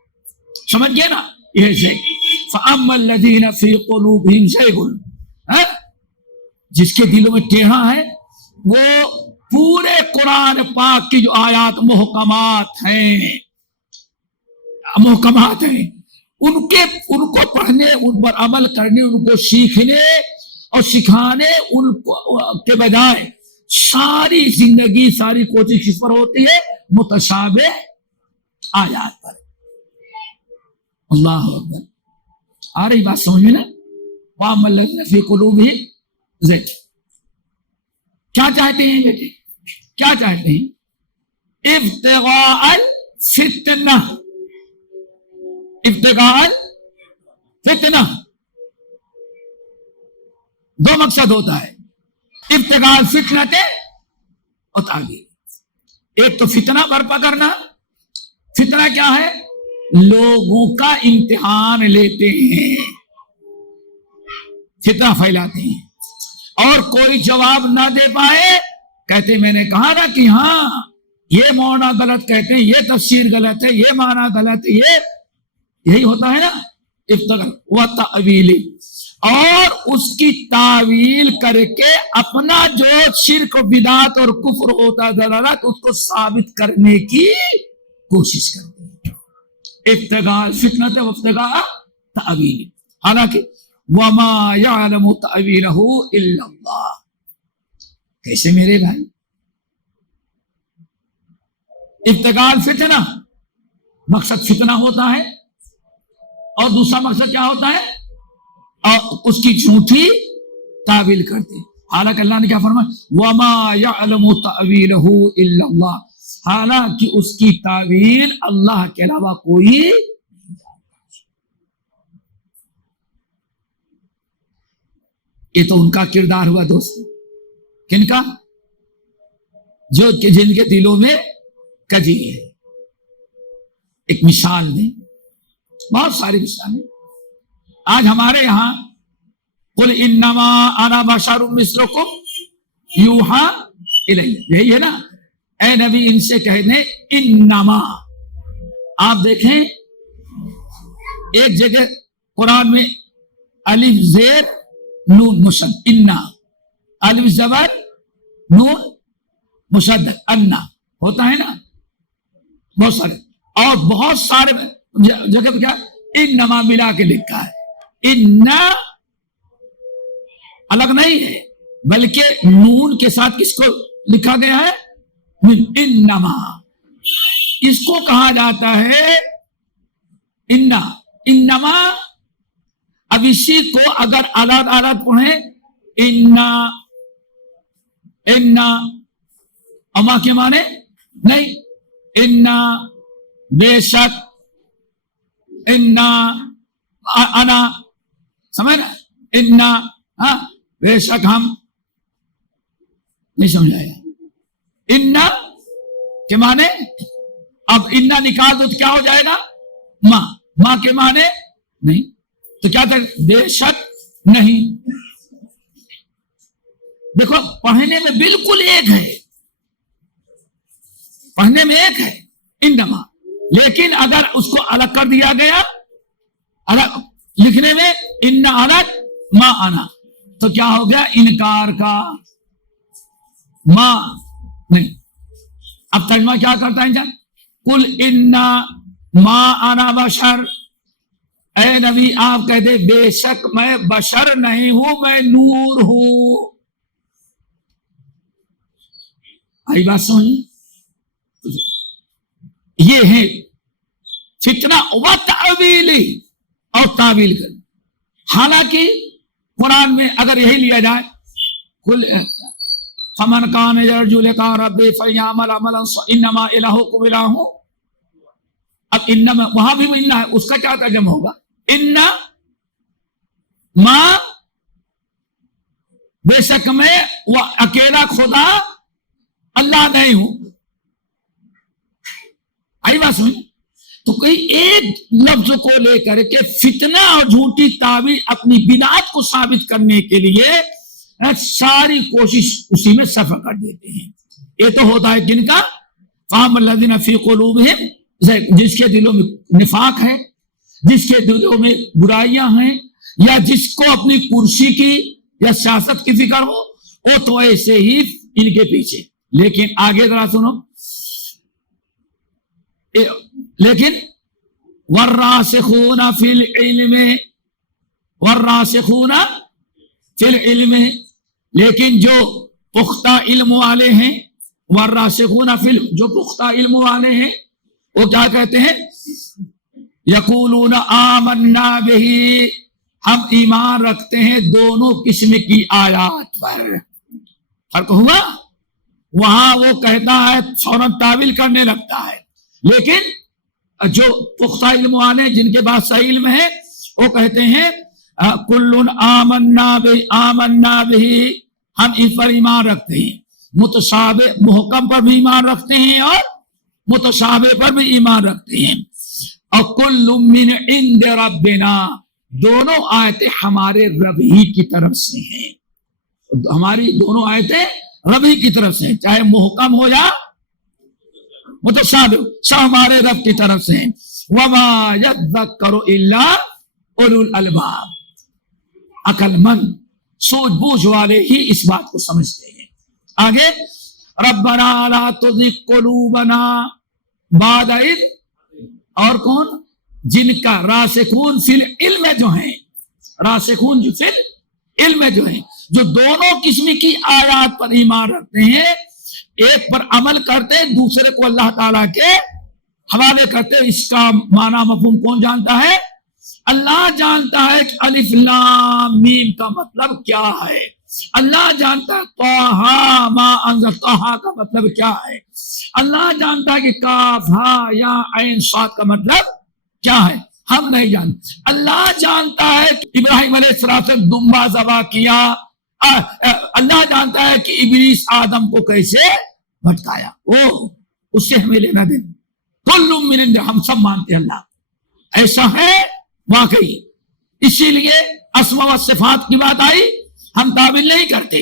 سمجھ گئے نا، یہ زیغ۔ فَأَمَّا الَّذِينَ فِي قُلُوبِهِمْ زَيْغٌ، جس کے دلوں میں ٹیڑھا ہے، وہ پورے قرآن پاک کی جو آیات محکمات ہیں ان کو پڑھنے، ان پر عمل کرنے، ان کو سیکھنے اور سکھانے ان کے بجائے ساری زندگی، ساری کوشش کس پر ہوتی ہے، متشابہ آیات پر۔ اللہ اکبر، آ رہی بات سمجھ میں نا؟ وَأَمَّا الَّذِينَ فِي قُلُوبِهِمْ زَيْغٌ، کیا چاہتے ہیں بیٹے، کیا چاہتے ہیں؟ ابتغاء الفتنہ، ابتغاء الفتنہ، دو مقصد ہوتا ہے، ابتغاء الفتنہ اور تعویل۔ ایک تو فتنہ برپا کرنا، فتنہ کیا ہے، لوگوں کا امتحان لیتے ہیں، فتنہ پھیلاتے ہیں، اور کوئی جواب نہ دے پائے، کہتے میں نے کہا نا کہ ہاں یہ معنی غلط کہتے ہیں، یہ تفسیر غلط ہے، یہ معنی غلط ہے، یہی ہوتا ہے نا، ابتغاء و تعویل، اور اس کی تعویل کر کے اپنا جو شرک و بدعت اور کفر ہوتا دلالت اس کو ثابت کرنے کی کوشش کرتے ہیں۔ ابتغاء فتنہ و ابتغاء تعویل، حالانکہ وما یعلم تعویلہ الا اللہ۔ کیسے میرے بھائی؟ ابتغاء فتنہ، مقصد فتنہ ہوتا ہے، اور دوسرا مقصد کیا ہوتا ہے، اور اس کی جھوٹی تعویل کرتے، حالانکہ اللہ نے کیا فرمایا، وما یعلم تعویلہ الا اللہ، حالانکہ اس کی تعویل اللہ کے علاوہ کوئی نہیں جانتا۔ یہ تو ان کا کردار ہوا دوست، کن کا، جو جن کے دلوں میں کجی ہے۔ ایک مثال دیں، بہت ساری مثالیں آج ہمارے یہاں، قل انما انا بشر مثلکم یوحا الیہ، یہی ہے نا، اے نبی ان سے کہہ دیں انما. آپ دیکھیں ایک جگہ قرآن میں الف زیر نون مشدد انا، الف زبر نون مشدد انا ہوتا ہے نا بہت سارے، اور بہت سارے جگہ کیا انما ملا کے لکھا ہے. انا الگ نہیں ہے بلکہ نون کے ساتھ کس کو لکھا گیا ہے؟ انما. اس کو کہا جاتا ہے انما. اب اسی کو اگر آلات پڑھیں انا اما کے معنی نہیں، انا بے شک، انا انا سمجھ نا، انا ہاں بے شک ہم، نہیں سمجھایا. انا کے معنی اب انا نکال دو تو کیا ہو جائے گا؟ ماں کے معنی نہیں، تو کیا تھا؟ بے شک نہیں. دیکھو پڑھنے میں بالکل ایک ہے، پڑھنے میں ایک ہے انما، لیکن اگر اس کو الگ کر دیا گیا، الگ لکھنے میں انا الگ ماں آنا، تو کیا ہو گیا؟ انکار کا. ماں نہیں. اب ترجمہ کیا کرتا ہے انسان؟ قل انا ما انا بشر، اے نبی آپ کہہ دے بے شک میں بشر نہیں ہوں، میں نور ہوں. آئی بات سمجھ؟ یہ ہے فتنہ و تعویلی اور تعویل کر. حالانکہ قرآن میں اگر یہی لیا جائے کل فمن کان یرجو لقاء ربہ فلیعمل عملا انما الہکم الہ، اب انما وہاں بھی انا ہے، اس کا کیا ترجمہ ہوگا؟ انا ماں بے شک میں وہ اکیلا خدا اللہ نہیں ہوں. آئی بات سمجھ؟ تو کوئی ایک لفظ کو لے کر کے فتنہ اور جھوٹی تعبیر اپنی بدعت کو ثابت کرنے کے لیے ساری کوشش اسی میں صرف کر دیتے ہیں. یہ تو ہوتا ہے کن کا؟ فَأَمَّا الَّذِينَ فِي قُلُوبِهِمْ، جس کے دلوں میں نفاق ہے، جس کے دلوں میں برائیاں ہیں، یا جس کو اپنی کرسی کی یا سیاست کی فکر ہو، وہ تو ایسے ہی ان کے پیچھے. لیکن آگے ذرا سنو، لیکن والراسخون فی العلم، والراسخون فی العلم، لیکن جو پختہ علم والے ہیں، والراسخون فی العلم، جو پختہ علم والے ہیں وہ کیا کہتے ہیں؟ یقولون آمنا بہ، ہم ایمان رکھتے ہیں دونوں قسم کی آیات پر. فرق ہوا؟ وہاں وہ کہتا ہے فوراً تعویل کرنے لگتا ہے، لیکن جو پختہ علم والے جن کے پاس صحیح علم ہے وہ کہتے ہیں کل آمنا بہ، ہم اس پر ایمان رکھتے ہیں. متشابہ محکم پر بھی ایمان رکھتے ہیں اور متشابہ پر بھی ایمان رکھتے ہیں. اور کل من عند ربنا، دونوں آیتیں ہمارے رب ہی کی طرف سے ہیں. ہماری دونوں آیتیں رب ہی کی طرف سے ہیں، چاہے محکم ہو یا متشابہ، سب ہمارے رب کی طرف سے ہیں. وما یذکر الا اولو الالباب، عقل مند سوچ بوجھ والے ہی اس بات کو سمجھتے ہیں. آگے ربنا لا تزغ قلوبنا بعد اذ، اور کون؟ جن کا راسخون فی العلم جو ہیں، راسخون جو فی العلم جو ہیں، جو دونوں قسم کی آیات پر ایمان رکھتے ہیں، ایک پر عمل کرتے ہیں، دوسرے کو اللہ تعالیٰ کے حوالے کرتے ہیں. اس کا معنی مفہوم کون جانتا ہے؟ اللہ جانتا ہے کہ الف لام میم کا مطلب کیا ہے. اللہ جانتا ہے طٰہٰ ما انزل طٰہٰ کا مطلب کیا ہے. اللہ جانتا ہے کہ کاف ہا یا عین صاد کا مطلب کیا ہے. ہم نہیں جانتے. اللہ جانتا ہے کہ ابراہیم علیہ السلام سے دمبا ذبح کیا. اللہ جانتا ہے کہ ابلیس آدم کو کیسے بھٹکایا. وہ اس سے ہمیں لینا دینا. کل من عند، ہم سب مانتے ہیں اللہ ایسا ہے واقعی. اسی لیے اسماء و صفات کی بات آئی، ہم تعویل نہیں کرتے.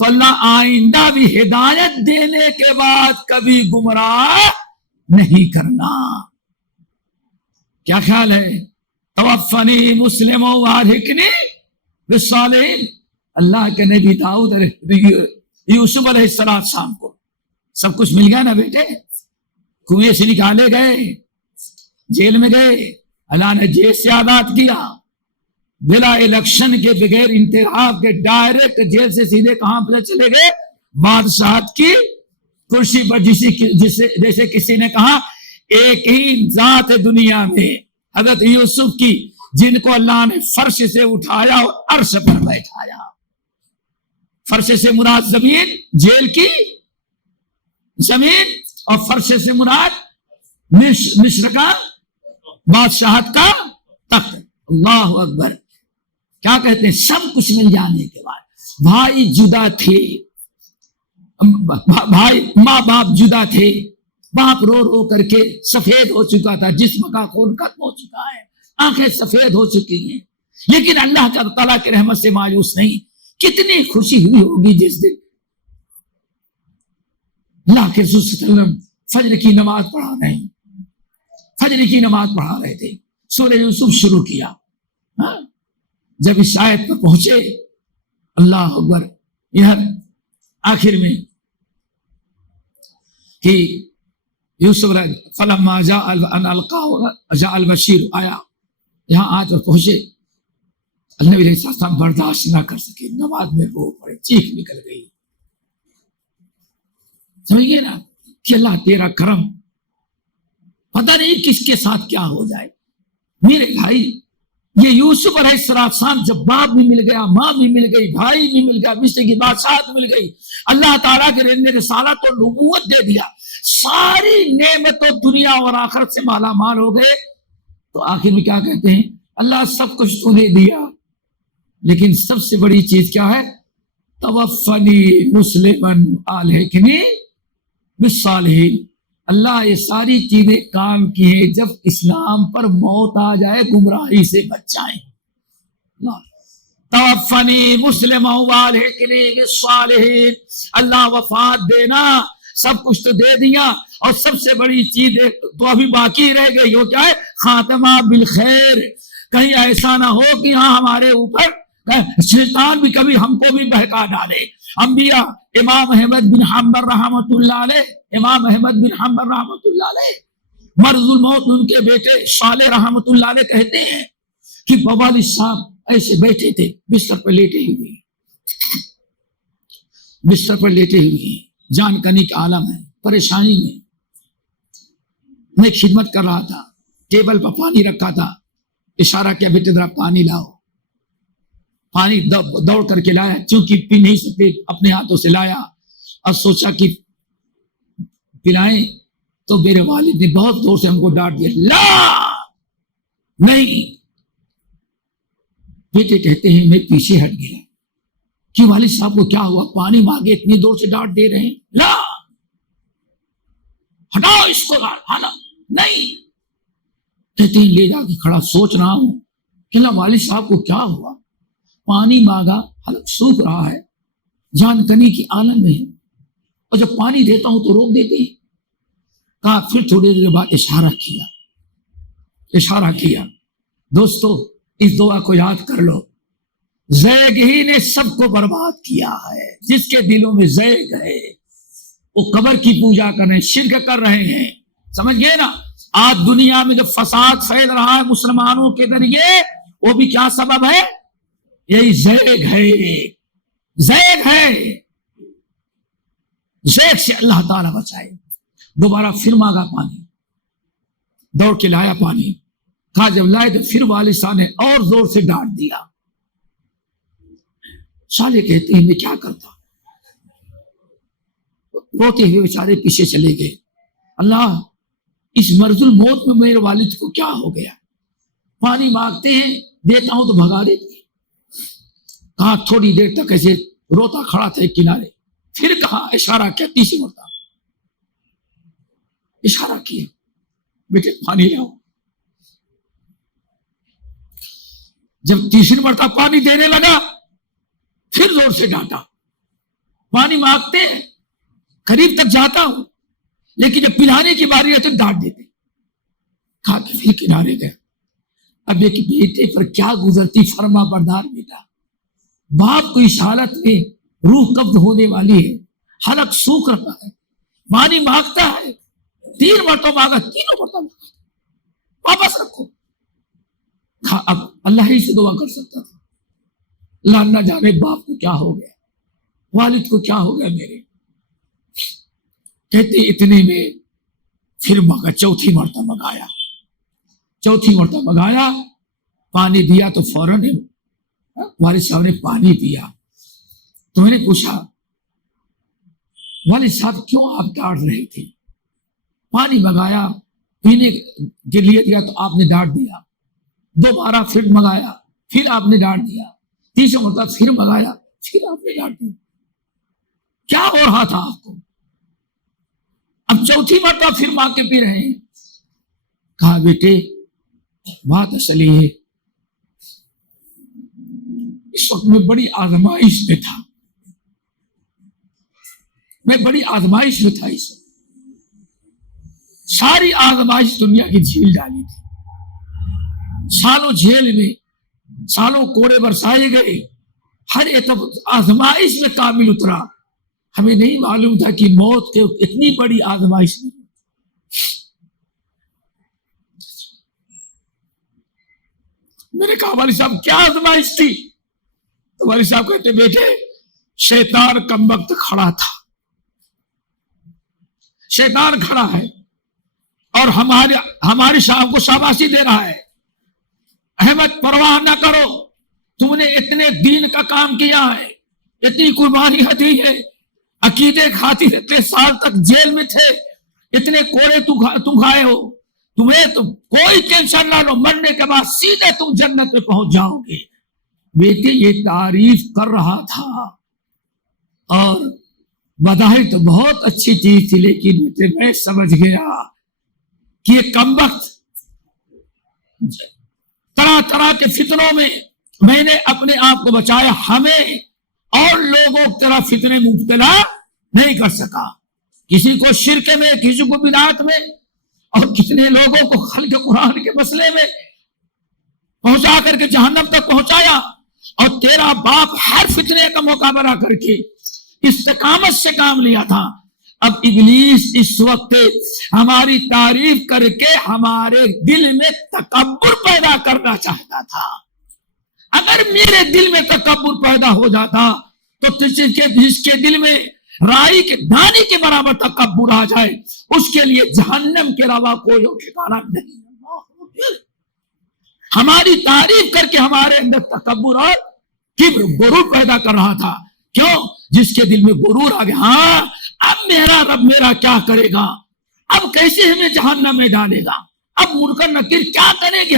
تو اللہ آئندہ بھی ہدایت دینے کے بعد کبھی گمراہ نہیں کرنا. کیا خیال ہے؟ توفنی مسلم والحقنی بالصالحین. اللہ کے نبی داؤد یوسف علیہ السلام کو سب کچھ مل گیا نا بیٹے. کنویں سے نکالے گئے, جیل میں گئے, اللہ نے جیل سے آزاد کیا, بلا الیکشن کے بغیر انتخاب کے ڈائریکٹ جیل سے سیدھے کہاں پہ چلے گئے؟ بادشاہت کی کرسی پر. جیسے کسی نے کہا ایک ہی ذات ہے دنیا میں حضرت یوسف کی, جن کو اللہ نے فرش سے اٹھایا اور عرش پر بیٹھایا. فرش سے مراد زمین, جیل کی زمین, اور فرش سے مراد مصر کا بادشاہت کا تخت. اللہ اکبر. کیا کہتے ہیں؟ سب کچھ مل جانے کے بعد بھائی جدا تھے, بھائی ماں باپ جدا تھے, باپ رو رو کر کے سفید ہو چکا تھا, جسم کا خون ختم ہو چکا ہے, آنکھیں سفید ہو چکی ہیں, لیکن اللہ تعالیٰ کی رحمت سے مایوس نہیں. کتنی خوشی ہوئی ہوگی جس دن اللہ کے رسول صلی اللہ علیہ وسلم فجر کی نماز پڑھا رہے ہیں, فجر کی نماز پڑھا رہے تھے, سورہ یوسف شروع کیا. جب اس آیت پر پہنچے, اللہ اکبر, یہ آخر میں کہ یوسف فلما جاء ان القاه جاء البشیر آیا, یہاں آج پر پہنچے, نبی علیہ السلام برداشت نہ کر سکے, نماز میں رو پڑے, چیخ نکل گئی. سمجھئے نا کہ اللہ تیرا کرم, پتہ نہیں کس کے ساتھ کیا ہو جائے. میرے بھائی, یہ یوسف علیہ السلام جب باپ بھی مل گیا, ماں بھی مل گئی, بھائی بھی مل گیا, مصر کی بادشاہت مل گئی, اللہ تعالیٰ کے نے رسالت اور نبوت دے دیا, ساری نعمتوں دنیا اور آخرت سے مالا مال ہو گئے, تو آخر میں کیا کہتے ہیں؟ اللہ سب کچھ تو نے دیا, لیکن سب سے بڑی چیز کیا ہے؟ توفنی مسلمن والحقنی بالصالحین. اللہ یہ ساری چیزیں کام کی ہیں جب اسلام پر موت آ جائے, گمراہی سے بچ جائیں. توفنی مسلم والحقنی بالصالحین. اللہ وفات دینا, سب کچھ تو دے دیا, اور سب سے بڑی چیز تو ابھی باقی رہ گئی, وہ کیا ہے؟ خاتمہ بالخیر. کہیں ایسا نہ ہو کہ ہاں ہمارے اوپر شیطان بھی کبھی ہم کو بھی بہکا ڈالے. انبیاء امام احمد بن حنبل رحمۃ اللہ علیہ, امام احمد بن حنبل رحمۃ اللہ علیہ, مرض الموت ان کے بیٹے صالح رحمۃ اللہ علیہ کہتے ہیں کہ والد صاحب ایسے بیٹھے تھے, بستر پر لیٹے ہوئے, بستر پر لیٹے ہوئے, جان کنی کا عالم ہے, پریشانی میں خدمت کر رہا تھا, ٹیبل پر پانی رکھا تھا, اشارہ کیا بیٹے ذرا پانی لاؤ. پانی دوڑ کر کے لایا, چونکہ پی نہیں سکتے, اپنے ہاتھوں سے لایا, اور سوچا کہ پلائیں, تو میرے والد نے بہت زور سے ہم کو ڈانٹ دیا, لا نہیں. بیٹے کہتے ہیں میں پیچھے ہٹ گیا کہ والد صاحب کو کیا ہوا, پانی مانگے اتنی دور سے ڈانٹ دے رہے ہیں, لا ہٹاؤ اس کو, ہانا نہیں. کہتے ہیں لے جا کے کھڑا, سوچ رہا ہوں کہ اللہ والد صاحب کو کیا ہوا, پانی مانگا, حلق سوکھ رہا ہے, جان کنی کی عالم میں ہے, اور جب پانی دیتا ہوں تو روک دیتے ہیں. کہا پھر تھوڑی دیر بعد اشارہ کیا, اشارہ کیا. دوستو اس دعا کو یاد کر لو, زیغ ہی نے سب کو برباد کیا ہے. جس کے دلوں میں زیغ ہے وہ قبر کی پوجا کر رہے ہیں, شرک کر رہے ہیں. سمجھ گئے نا؟ آج دنیا میں جو فساد پھیل رہا ہے مسلمانوں کے ذریعے, وہ بھی کیا سبب ہے؟ یہی زیغ ہے, زیغ ہے. زیغ سے اللہ تعالیٰ بچائے. دوبارہ پھر مانگا پانی, دوڑ کے لایا پانی, کہا جب لائے تو پھر والد صاحب نے اور زور سے ڈانٹ دیا. صالح کہتے ہیں میں کیا کرتا, روتے ہوئے بیچارے پیچھے چلے گئے. اللہ اس مرض الموت میں میرے والد کو کیا ہو گیا, پانی مانگتے ہیں دیتا ہوں تو بھگا دیتے. کہا تھوڑی دیر تک ایسے روتا کھڑا تھا ایک کنارے, پھر کہا اشارہ کیا, تیسری مرتبہ اشارہ کیا, بیٹے پانی لاؤ. جب تیسری مرتبہ پانی دینے لگا پھر زور سے ڈانٹا, پانی مانگتے ہیں، قریب تک جاتا ہوں، لیکن جب پلانے کی باری ہے تو ڈانٹ دیتے، کھا کے پھر کنارے گئے۔ اب ایک بیٹے پر کیا گزرتی فرما بردار بیٹا، باپ کو اس حالت میں روح قبض ہونے والی ہے، حلق سوکھ رہا ہے، پانی مانگتا ہے، 3 مرتبہ مانگا، تینوں مرتبہ مانگا، واپس رکھو۔ اب اللہ ہی سے دعا کر سکتا تھا، اللہ نہ جانے باپ کو کیا ہو گیا، والد کو کیا ہو گیا میرے۔ کہتے اتنے میں پھر مانگا، چوتھی مرتبہ منگایا، چوتھی مرتبہ منگایا، پانی دیا تو فوراً والد صاحب نے پانی پیا۔ تو میں نے پوچھا والد صاحب کیوں آپ ڈانٹ رہے تھے؟ پانی منگایا، پینے کے لیے دیا تو آپ نے ڈانٹ دیا، دوبارہ پھر منگایا، پھر آپ نے ڈانٹ دیا، تیسری مرتبہ پھر منگایا، پھر آپ نے ڈانٹ دیا، کیا ہو رہا تھا آپ کو؟ اب چوتھی مرتبہ پھر مانگ کے پی رہے ہیں۔ کہا بیٹے بات اصل ہے، اس وقت میں بڑی آزمائش میں تھا، میں بڑی آزمائش میں تھا، اس وقت ساری آزمائش دنیا کی جھیل ڈالی تھی، سالوں جیل میں، سالوں کوڑے برسائے گئے، ہر آزمائش میں کامل اترا، ہمیں نہیں معلوم تھا کہ موت کے اتنی بڑی آزمائش میں۔ میں نے کہا والد صاحب کیا آزمائش تھی؟ تو والد صاحب کہتے بیٹے شیطان کم وقت کھڑا تھا، شیطان کھڑا ہے اور ہماری شام کو شاباشی دے رہا ہے، احمد پرواہ نہ کرو، تم نے اتنے دین کا کام کیا ہے، اتنی قربانیاں دی ہے، عقیدے خاطر اتنے سال تک جیل میں تھے، اتنے کوڑے تم کھائے ہو، تمہیں تو کوئی ٹینشن نہ لو، مرنے کے بعد سیدھے تم جنت میں پہنچ جاؤ گے۔ بیٹے یہ تعریف کر رہا تھا اور بظاہر تو بہت اچھی چیز تھی، لیکن میں سمجھ گیا کہ یہ کم وقت طرح طرح کے فتنوں میں نے اپنے آپ کو بچایا، ہمیں اور لوگوں کی طرح فتنے مبتلا نہیں کر سکا، کسی کو شرک میں، کسی کو بدعت میں، اور کتنے لوگوں کو خلق قرآن کے مسئلے میں پہنچا کر کے جہنم تک پہنچایا، اور تیرا باپ ہر فتنے کا مقابلہ کر کے استقامت سے کام لیا تھا۔ اب ابلیس اس وقت ہماری تعریف کر کے ہمارے دل میں تکبر پیدا کرنا چاہتا تھا۔ اگر میرے دل میں تکبر پیدا ہو جاتا تو جس کے دل میں رائی کے دانے کے برابر تکبر آ جائے اس کے لیے جہنم کے علاوہ کوئی ٹھکانہ نہیں۔ ہماری تعریف کر کے ہمارے اندر تکبر اور کبر، غرور پیدا کر رہا تھا۔ کیوں؟ جس کے دل میں غرور آ گیا، ہاں اب میرا رب میرا کیا کرے گا، اب کیسے ہمیں جہنم میں ڈالے گا، اب منکر نکیر کیا کرے گی،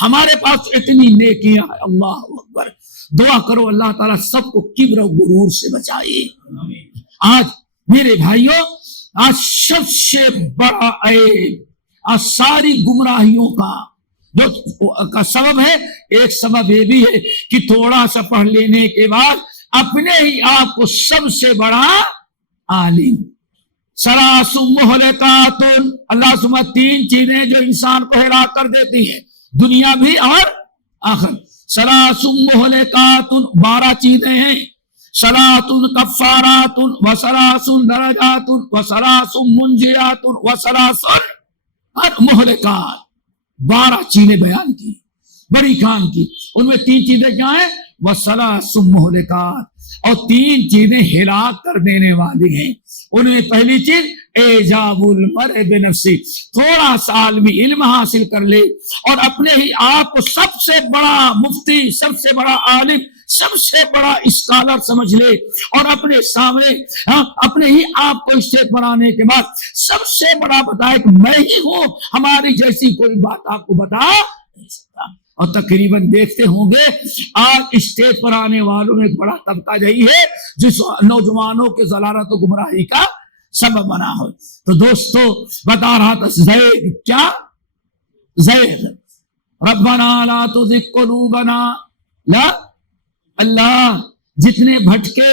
ہمارے پاس اتنی نیکیاں ہیں۔ اللہ اکبر، دعا کرو اللہ تعالیٰ سب کو کبر و غرور سے بچائے۔ آج میرے بھائیوں، آج سب سے بڑا عیب، آج ساری گمراہیوں کا سبب ہے، ایک سبب یہ بھی ہے کہ تھوڑا سا پڑھ لینے کے بعد اپنے ہی آپ کو سب سے بڑا عالم۔ ثلاث مہلکات، اللہ سبحانہ 3 چیزیں جو انسان کو ہلاک کر دیتی ہیں، دنیا بھی اور آخر۔ ثلاث مہلکات، 12 چیزیں ہیں، صلاۃ کفارات وثلاث درجات وثلاث منجیات وثلاث مہلکات، 12 چیزیں بیان کی، بڑی کام کی، ان میں 3 چیزیں کیا ہیں؟ وثلاث مہلکات، اور 3 چیزیں ہلاک کر دینے والی ہیں۔ ان میں پہلی چیز اعجاب المرء بنفسی، تھوڑا سا عالمی علم حاصل کر لے اور اپنے ہی آپ کو سب سے بڑا مفتی، سب سے بڑا عالم، سب سے بڑا اسکالر سمجھ لے، اور اپنے سامنے اپنے ہی آپ کو اسٹیج پر آنے کے بعد سب سے بڑا بتائے کہ میں ہی ہوں، ہماری جیسی کوئی بات آپ کو بتا نہیں سکتا۔ اور تقریباً دیکھتے ہوں گے آج اسٹیج پر آنے والوں میں ایک بڑا طبقہ یہی ہے جس نوجوانوں کے ضلالت و گمراہی کا سبب بنا ہو۔ تو دوستو بتا رہا تھا زید، کیا زید، ربنا لا تزغ قلوبنا، لا اللہ جتنے بھٹکے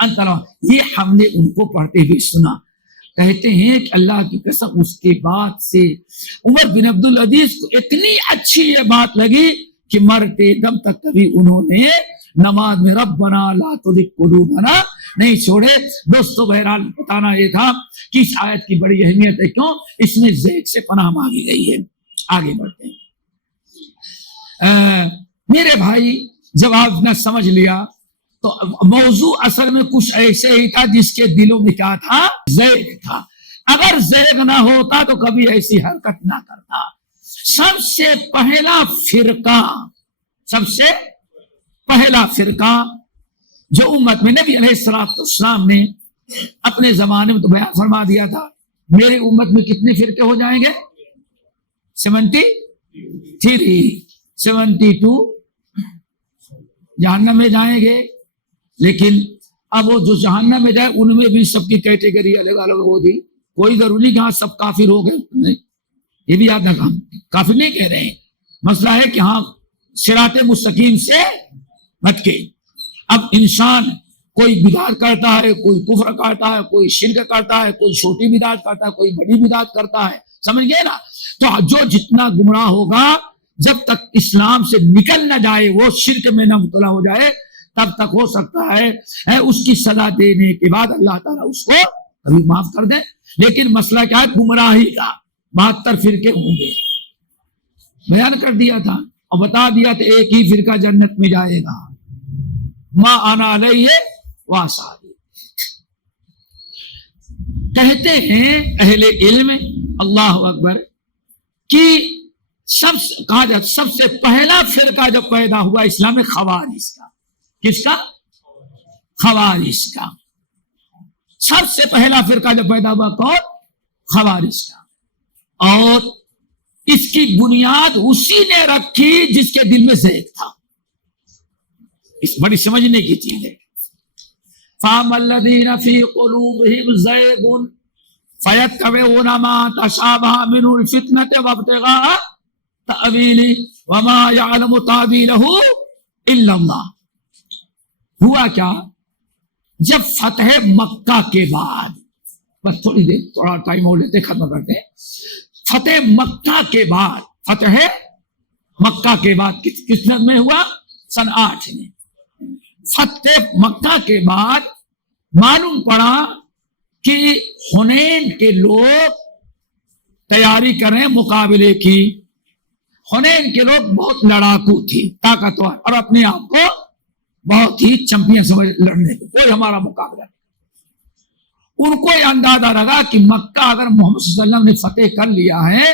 انت یہ ہم نے ان کو پڑھتے ہوئے سنا. کہتے ہیں کہ اللہ کی قسم اس کے بعد سے عمر بن عبدالعزیز کو اتنی اچھی یہ بات لگی کہ مرتے دم تک کبھی انہوں نے نماز میں ربنا لا تزغ قلوبنا نہیں چھوڑے. دوستو بہرحال بتانا یہ تھا کہ اس آیت کی بڑی اہمیت ہے. کیوں؟ اس میں زیغ سے پناہ مانگی گئی ہے. آگے بڑھتے ہیں. میرے بھائی جب آپ نے سمجھ لیا تو موضوع اصل میں کچھ ایسے ہی تھا جس کے دلوں میں کیا تھا؟ زیغ تھا. اگر زیغ نہ ہوتا تو کبھی ایسی حرکت نہ کرتا. سب سے پہلا فرقہ جو امت میں نبی علیہ السلام نے اپنے زمانے میں تو بیان فرما دیا تھا میرے امت میں کتنے فرقے ہو جائیں گے؟ 72 جہنم میں جائیں گے. لیکن اب وہ جو جہنم میں جائے ان میں بھی سب کی کیٹیگری الگ الگ ہوگی. کوئی ضروری کہ ہاں سب کافر ہو گئے نہیں، یہ بھی یاد رکھا. کافر نہیں کہہ رہے ہیں، مسئلہ ہے کہ ہاں صراط مستقیم سے بھٹکے. اب انسان کوئی بدعت کرتا ہے، کوئی کفر کرتا ہے، کوئی شرک کرتا ہے، کوئی چھوٹی بدعت کرتا ہے، کوئی بڑی بدعت کرتا ہے. سمجھ گئے نا؟ تو جو جتنا گمراہ ہوگا جب تک اسلام سے نکل نہ جائے، وہ شرک میں نہ مبتلا ہو جائے، تب تک ہو سکتا ہے اس کی سزا دینے کے بعد اللہ تعالیٰ اس کو کبھی معاف کر دے. لیکن مسئلہ کیا ہے؟ گمراہی کا 72 فرقے ہوں گے. بیان کر دیا تھا اور بتا دیا تھا ایک ہی فرقہ جنت میں جائے گا، ما انا علیہ واصحابی. کہتے ہیں اہل علم اللہ اکبر کہ کہا جاتا سب سے پہلا فرقہ جب پیدا ہوا اسلام میں خوارج کا. کس کا؟ خوارج کا. سب سے پہلا فرقہ جب پیدا ہوا کون؟ خوارج کا. اور اس کی بنیاد اسی نے رکھی جس کے دل میں زیغ تھا. اس بڑی سمجھنے کی چیز ہے. فَأَمَّا الَّذِينَ فِي قُلُوبِهِمْ زَيْغٌ فَيَتَّبِعُونَ مَا تَشَابَهَ مِنْهُ الْفِتْنَةُ وَابْتِغَاءَ تَأْوِيلِهِ وَمَا يَعْلَمُ تَأْوِيلَهُ إِلَّا اللَّهُ. ہوا کیا؟ جب فتح مکہ کے بعد، بس تھوڑی دیر تھوڑا ٹائم ہو لیتے ختم کرتے ہیں. فتح مکہ کے بعد، فتح مکہ کے بعد کس میں ہوا؟ سن 8 میں. فتح مکہ کے بعد معلوم پڑا کہ حنین کے لوگ تیاری کریں مقابلے کی. حنین کے لوگ بہت لڑاکو تھی، طاقتور، اور اپنے آپ کو بہت ہی چمپئن سمجھ لڑنے کو، کوئی ہمارا مقابلہ نہیں. ان کو یہ اندازہ لگا کہ مکہ اگر محمد صلی اللہ علیہ وسلم نے فتح کر لیا ہے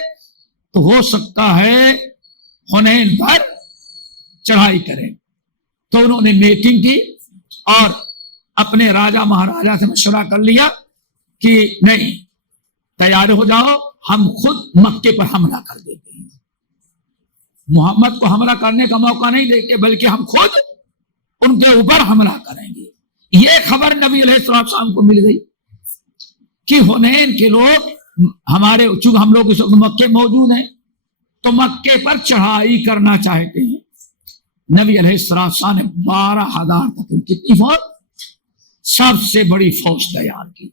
تو ہو سکتا ہے حنین پر چڑھائی کریں. تو انہوں نے میٹنگ کی اور اپنے راجہ مہاراجا سے مشورہ کر لیا کہ نہیں، تیار ہو جاؤ، ہم خود مکے پر حملہ کر دیتے ہیں. محمد کو حملہ کرنے کا موقع نہیں دیتے بلکہ ہم خود ان کے اوپر حملہ کریں گے. یہ خبر نبی علیہ السلام کو مل گئی کہ حنین کے لوگ ہمارے، چونکہ ہم لوگ اس وقت مکے موجود ہیں تو مکے پر چڑھائی کرنا چاہتے ہیں. نبی علیہ السلام نے 12,000 تک کتنی فوج، سب سے بڑی فوج تیار کی،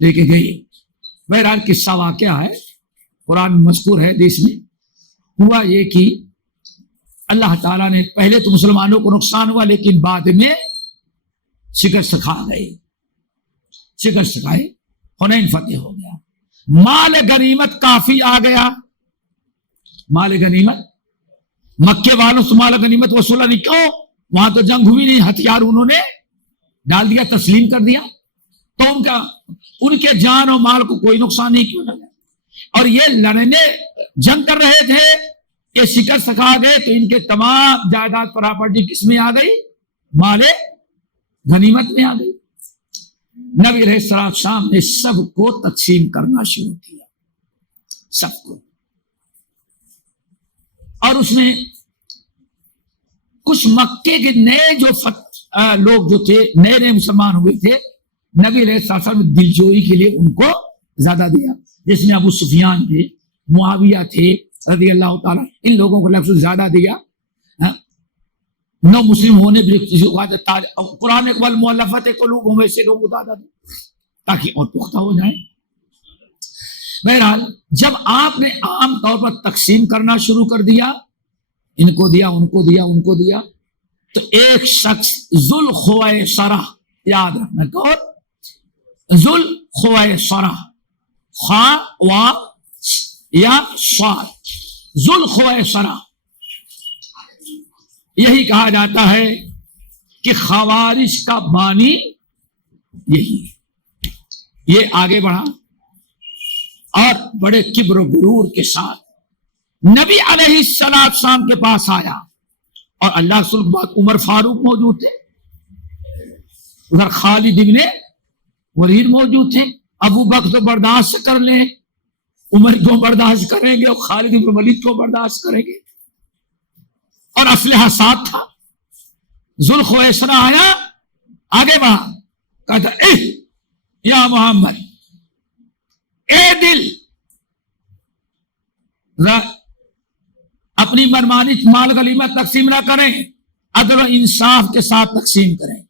لے کے گئی. بہرحال قصہ واقعہ ہے، قرآن میں مذکور ہے. حدیث میں ہوا یہ کہ اللہ تعالیٰ نے پہلے تو مسلمانوں کو نقصان ہوا لیکن بعد میں شکست کھا گئے، شکست کھائے، حنین فتح ہو گیا. مال غنیمت کافی آ گیا. مال غنیمت مکے والوں سے مال غنیمت وصولا نہیں. کیوں؟ وہاں تو جنگ ہوئی نہیں، ہتھیار انہوں نے ڈال دیا، تسلیم کر دیا، تو ان کے جان اور مال کو کوئی نقصان نہیں کیوں نہ. اور یہ لڑنے جنگ کر رہے تھے، یہ شکست کھا گئے تو ان کے تمام جائیداد پراپرٹی کس میں آ گئی؟ مال غنیمت میں آ گئی. نبی علیہ السلام نے سب کو تقسیم کرنا شروع کیا، سب کو. اور اس میں کچھ مکے کے نئے جو لوگ جو تھے، نئے نئے مسلمان ہوئے تھے، نبی علیہ السلام نے دلجوئی کے لیے ان کو زیادہ دیا. جس میں ابو سفیان تھے، معاویہ تھے رضی اللہ تعالیٰ، ان لوگوں کو لفظ زیادہ دیا. نو مسلم ہونے بھی کسی کو قرآن اقبال مؤلفت قلوب میں سے لوگ متعدد تاکہ اور پختہ ہو جائیں. بہرحال جب آپ نے عام طور پر تقسیم کرنا شروع کر دیا، ان کو دیا، ان کو دیا، ان کو دیا، تو ایک شخص ذوالخویصرہ، یاد رکھنا کون؟ ذوالخویصرہ، خا وا یا صاد، ذوالخویصرہ. یہی کہا جاتا ہے کہ خوارج کا بانی یہی ہے. یہ آگے بڑھا اور بڑے کبر و غرور کے ساتھ نبی علیہ السلام کے پاس آیا، اور اللہ رسول کے بعد عمر فاروق موجود تھے، ادھر خالد ابن ولید موجود تھے. ابو بکر تو برداشت کر لیں، عمر کو برداشت کریں گے، اور خالد ابن ولید کو برداشت کریں گے، اور اسلحہ ساتھ تھا. ذوالخویصرہ آیا، آگے بڑھا، کہتا اے یا محمد، اے دل، اپنی منمانی مال غنیمت تقسیم نہ کریں، عدل و انصاف کے ساتھ تقسیم کریں،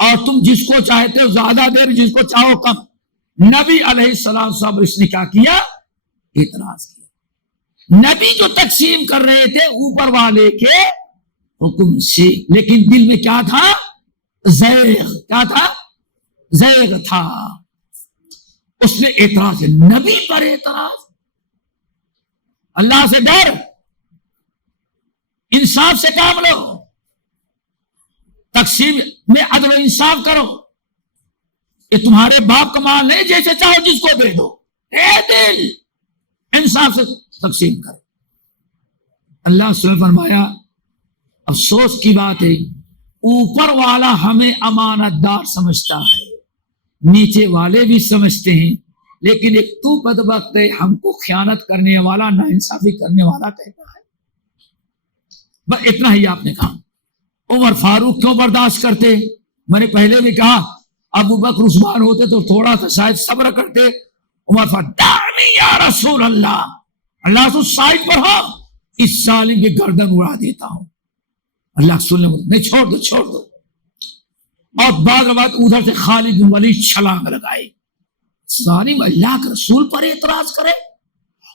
اور تم جس کو چاہتے ہو زیادہ دیر، جس کو چاہو کم. نبی علیہ السلام صاحب اس نے کیا کیا؟ اعتراض کیا. نبی جو تقسیم کر رہے تھے اوپر والے کے حکم سے، لیکن دل میں کیا تھا؟ زیغ. کیا تھا؟ زیغ تھا. اس نے اعتراض، نبی پر اعتراض. اللہ سے ڈر، انصاف سے کام لو، تقسیم میں عدل و انصاف کرو. یہ تمہارے باپ کا مال نہیں، جیسے چاہو جس کو دے دو. اے دل، انصاف سے تقسیم کرو. اللہ سے فرمایا افسوس کی بات ہے، اوپر والا ہمیں امانت دار سمجھتا ہے، نیچے والے بھی سمجھتے ہیں، لیکن ایک تو بدبخت ہے، ہم کو خیانت کرنے والا، ناانصافی کرنے والا کہتا ہے. بس اتنا ہی آپ نے کہا. عمر فاروق کیوں برداشت کرتے؟ میں نے پہلے بھی کہا ابو بکر عثمان ہوتے تو تھوڑا سا شاید صبر کرتے. عمر فاروق، دعنی یا رسول اللہ، اللہ سے سائڈ پر ہو، اس ظالم کی گردن اڑا دیتا ہوں. اللہ رسول نے بولا نہیں، چھوڑ دو، چھوڑ دو. اور بعد ادھر سے خالد بن ولید چھلانگ لگائے. ظالم اللہ کے رسول پر اعتراض کرے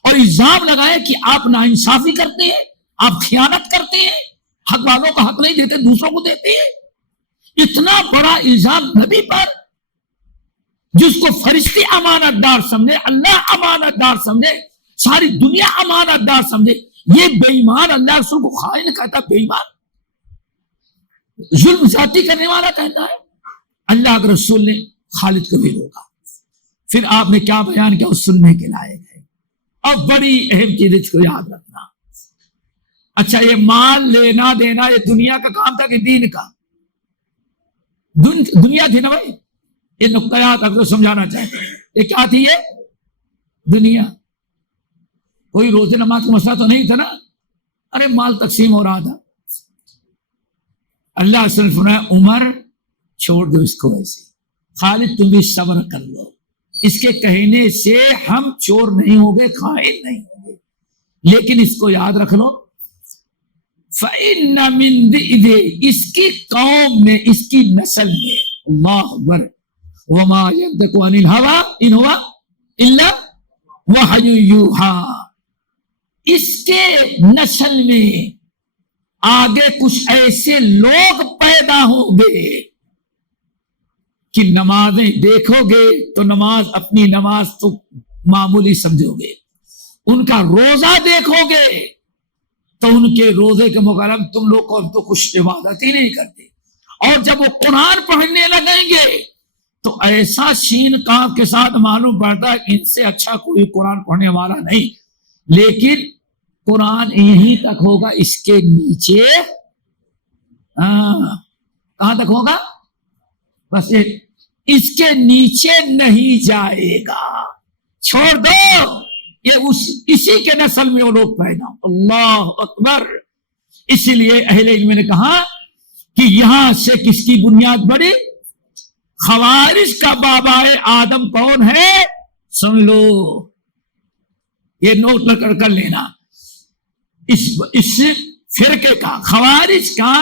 اور الزام لگائے کہ آپ ناانصافی کرتے ہیں، آپ خیانت کرتے ہیں، حق والوں کا حق نہیں دیتے، دوسروں کو دیتے ہیں. اتنا بڑا الزام نبی پر، جس کو فرشتے امانت دار سمجھے، اللہ امانت دار سمجھے، ساری دنیا امانت دار سمجھے. یہ بے ایمان اللہ رسول کو خائن کہتا، بے ایمان، ظلم ذاتی کرنے والا کہتا ہے. اللہ کے رسول نے خالد کو بھی روکا. پھر آپ نے کیا بیان کیا، اس سننے کے لائق ہے. اور بڑی اہم چیز اس کو یاد رکھنا. اچھا، یہ مال لینا دینا یہ دنیا کا کام تھا کہ دین کا؟ دنیا تھی نا بھائی. یہ نقطیات اگر سمجھانا چاہتے ہیں، یہ کیا تھی؟ یہ دنیا. کوئی روزے نماز کا مسئلہ تو نہیں تھا نا. ارے مال تقسیم ہو رہا تھا. اللہ صلی اللہ علیہ وسلم، عمر چھوڑ دو اس کو ایسے، خالد تم بھی صبر کر لو. اس کے کہنے سے ہم چور نہیں ہوں گے، خائن نہیں ہوں گے، لیکن اس کو یاد رکھ لو، فَإِنَّ مِن ذِئْبِ، اس کی قوم میں، اس کی نسل میں، اللہ اکبر، وَمَا يَنطِقُ عَنِ الْهَوَىٰ إِنْ هُوَ إِلَّا وَحْيٌ يُوحَىٰ، اس کے نسل میں آگے کچھ ایسے لوگ پیدا ہوں گے کہ نمازیں دیکھو گے تو نماز، اپنی نماز تو معمولی سمجھو گے، ان کا روزہ دیکھو گے تو ان کے روزے کے مقابلے تم لوگ کو تو کچھ عبادت ہی نہیں کرتے. اور جب وہ قرآن پڑھنے لگیں گے تو ایسا شین کاف کے ساتھ معلوم پڑتا ہے ان سے اچھا کوئی قرآن پڑھنے والا نہیں. لیکن قرآن یہیں تک ہوگا، اس کے نیچے کہاں تک ہوگا؟ بس اس کے نیچے نہیں جائے گا. چھوڑ دو، یہ اسی کے نسل میں وہ لوگ پیدا. اللہ اکبر. اسی لیے اہل علم نے کہا کہ یہاں سے کس کی بنیاد بڑی؟ خوارج کا بابائے آدم کون ہے؟ سن لو، یہ نوٹ کر لینا. اس فرقے کا، خوارج کا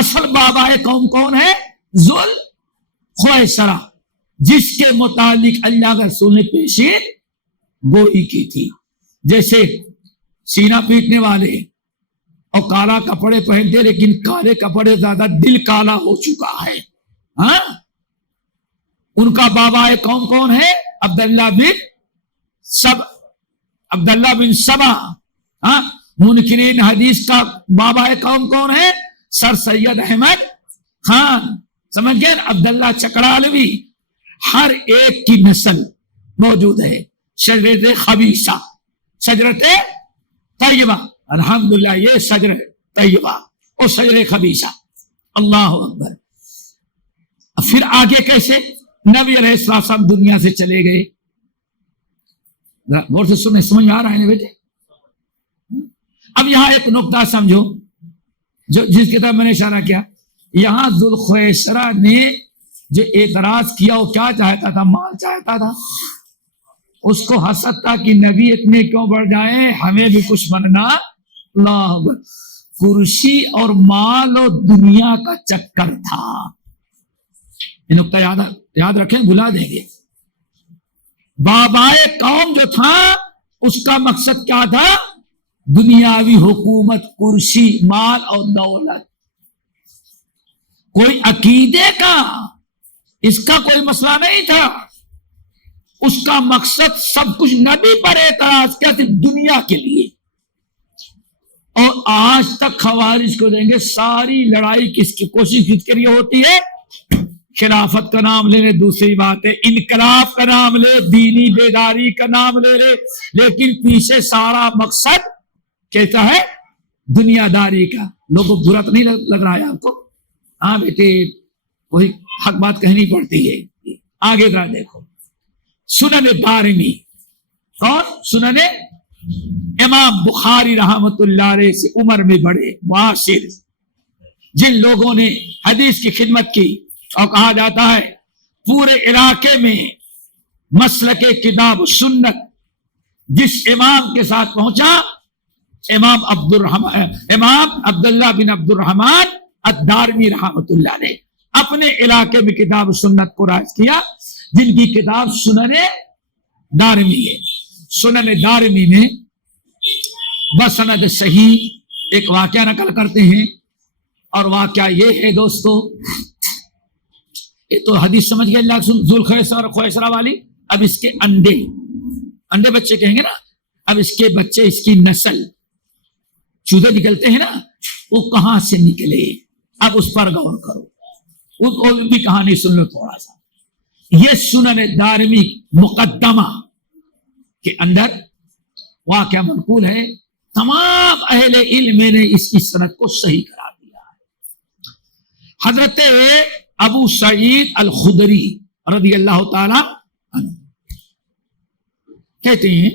اصل بابا قوم کون ہے؟ ذوال خویسرہ، جس کے متعلق اللہ کے رسول نے پیشین گوئی کی تھی. جیسے سینہ پیٹنے والے اور کالا کپڑے پہنتے، لیکن کالے کپڑے زیادہ دل کالا ہو چکا ہے. ہاں، ان کا بابا قوم کون ہے؟ عبداللہ بن سبا. ہاں، منکرین حدیث کا بابا قوم کون ہے؟ سر سید احمد خان. سمجھ گئے؟ عبداللہ چکڑالوی. ہر ایک کی نسل موجود ہے. شجرت خبیثہ، شجرت طیبہ، الحمدللہ یہ شجر طیبہ اور شجر خبیثہ. اللہ اکبر. پھر آگے کیسے نبی علیہ السلام دنیا سے چلے گئے؟ غور سے سنیں، سمجھ میں آ رہا ہے نا بیٹے؟ اب یہاں ایک نقطہ سمجھو جو جس کی طرف میں نے اشارہ کیا. یہاں ذوالخویسرہ نے جو اعتراض کیا وہ کیا چاہتا تھا؟ مال چاہتا تھا. اس کو حسد تھا کہ نبی اتنے کیوں بڑھ جائیں، ہمیں بھی کچھ بننا. اللہ اکبر. کرسی اور مال اور دنیا کا چکر تھا. یہ نقطہ یاد رکھیں، بھلا دیں گے. بابائے قوم جو تھا اس کا مقصد کیا تھا؟ دنیاوی حکومت، کرسی، مال اور دولت. کوئی عقیدے کا اس کا کوئی مسئلہ نہیں تھا. اس کا مقصد سب کچھ نبی پر اعتراض کیا تھی، دنیا کے لیے. اور آج تک خوارج کو دیں گے ساری لڑائی کس کی کوشش کس کے لیے ہوتی ہے؟ خلافت کا نام لینے دوسری بات ہے، انقلاب کا نام لے، دینی بیداری کا نام لے رہے، لیکن پیچھے سارا مقصد کیسا ہے؟ دنیا داری کا. لوگوں کو برا تو نہیں لگ رہا ہے آپ کو؟ ہاں بیٹے، وہی حق بات کہنی پڑتی ہے. آگے ذرا دیکھو، سنن دارمی. اور سنن امام بخاری رحمت اللہ علیہ سے عمر میں بڑے معاصر، جن لوگوں نے حدیث کی خدمت کی. اور کہا جاتا ہے پورے علاقے میں مسلک کتاب و سنت جس امام کے ساتھ پہنچا، امام عبداللہ بن عبد الرحمن الدارمی رحمت اللہ علیہ، اپنے علاقے میں کتاب و سنت کو رائج کیا، جن کی کتاب سنن دارمی ہے. سنن دارمی میں بسند صحیح ایک واقعہ نقل کرتے ہیں. اور واقعہ یہ ہے دوستو، یہ تو حدیث سمجھ گئے اللہ ذوالخویسرہ والی. اب اس کے انڈے بچے کہیں گے نا، اب اس کے بچے، اس کی نسل، چودے نکلتے ہیں نا، وہ کہاں سے نکلے؟ اب اس پر غور کرو، وہ بھی کہانی سن لو تھوڑا سا. یہ سنن دارمی مقدمہ کے اندر واقعہ منقول ہے. تمام اہل علم نے اس کی سند کو صحیح قرار دیا ہے. حضرت ابو سعید الخدری رضی اللہ تعالی عنہ کہتے ہیں،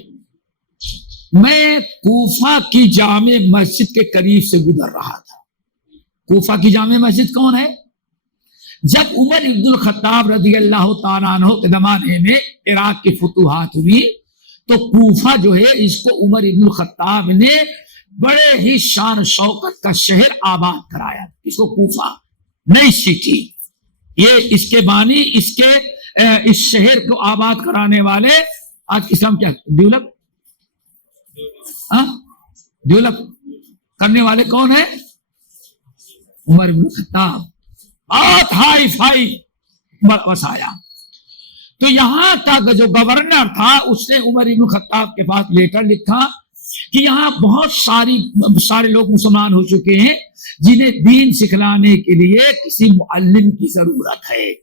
میں کوفہ کی جامع مسجد کے قریب سے گزر رہا تھا. کوفہ کی جامع مسجد کون ہے؟ جب عمر ابن الخطاب رضی اللہ تعالیٰ عنہ کے زمانے میں عراق کی فتوحات ہوئی تو کوفہ جو ہے اس کو عمر ابن الخطاب نے بڑے ہی شان شوکت کا شہر آباد کرایا. اس کو کوفہ، نئی سٹی. یہ اس کے بانی، اس شہر کو آباد کرانے والے آج کس نام کیا ڈیولپ کرنے والے کون ہیں؟ عمر بن الخطاب. بہت ہائی فائی وسایا. تو یہاں تک جو گورنر تھا اس نے عمر بن الخطاب کے پاس لیٹر لکھا کہ یہاں بہت سارے لوگ مسلمان ہو چکے ہیں جنہیں دین سکھلانے کے لیے کسی معلم کی ضرورت ہے.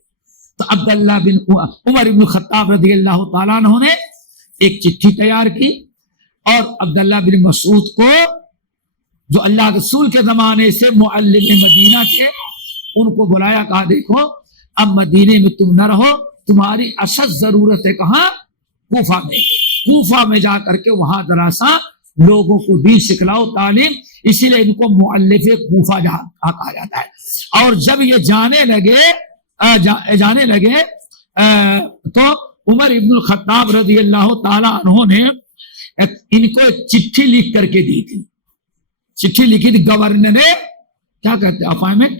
تو عبداللہ بن عمر بن الخطاب رضی اللہ تعالیٰ عنہ نے ایک چٹھی تیار کی اور عبداللہ بن مسعود کو، جو اللہ رسول کے زمانے سے معلم مدینہ تھے، ان کو بلایا. کہا دیکھو اب مدینے میں تم نہ رہو، تمہاری اصل ضرورت ہے کہاں؟ کوفہ میں. کوفہ میں جا کر کے وہاں دراسا لوگوں کو دین سکھلاؤ، تعلیم. اسی لیے ان کو مؤلف کوفہ کہا جاتا ہے. اور جب یہ جانے لگے تو عمر ابن الخطاب رضی اللہ تعالی عنہ نے ان کو ایک چٹھی لکھ کر کے دی تھی. چٹھی لکھی تھی گورنر نے، کیا کہتے ہیں، اپائنٹمنٹ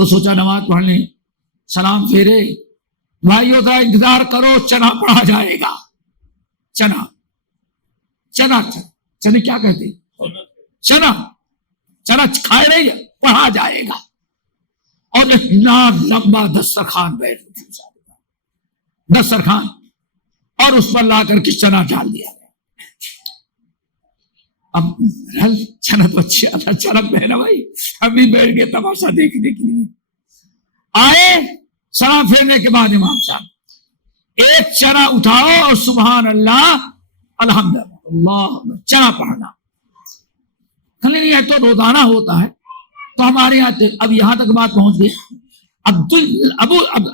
تو سوچا نماز پڑھ لیں، سلام پھیرے، بھائیو ذرا انتظار کرو، چنا پڑھا جائے گا۔ چنا چنا چنے کیا کہتے؟ چنا چنا کھائے رہے، پڑھا جائے گا۔ اور اتنا لمبا دسترخوان بیٹھ دسترخوان، اور اس پر لا کر کے چنا ڈال دیا۔ اب چنا تو اچھا تھا، چرک میں نا بھائی، ابھی بیٹھ کے تماشا دیکھنے کے لیے آئے۔ سلام پھیرنے کے بعد امام صاحب ایک چنا اٹھاؤ اور سبحان اللہ الحمدللہ چنا پڑھنا۔ نہیں ہے تو روزانہ ہوتا ہے، تو ہمارے یہاں اب یہاں تک بات پہنچ گئی۔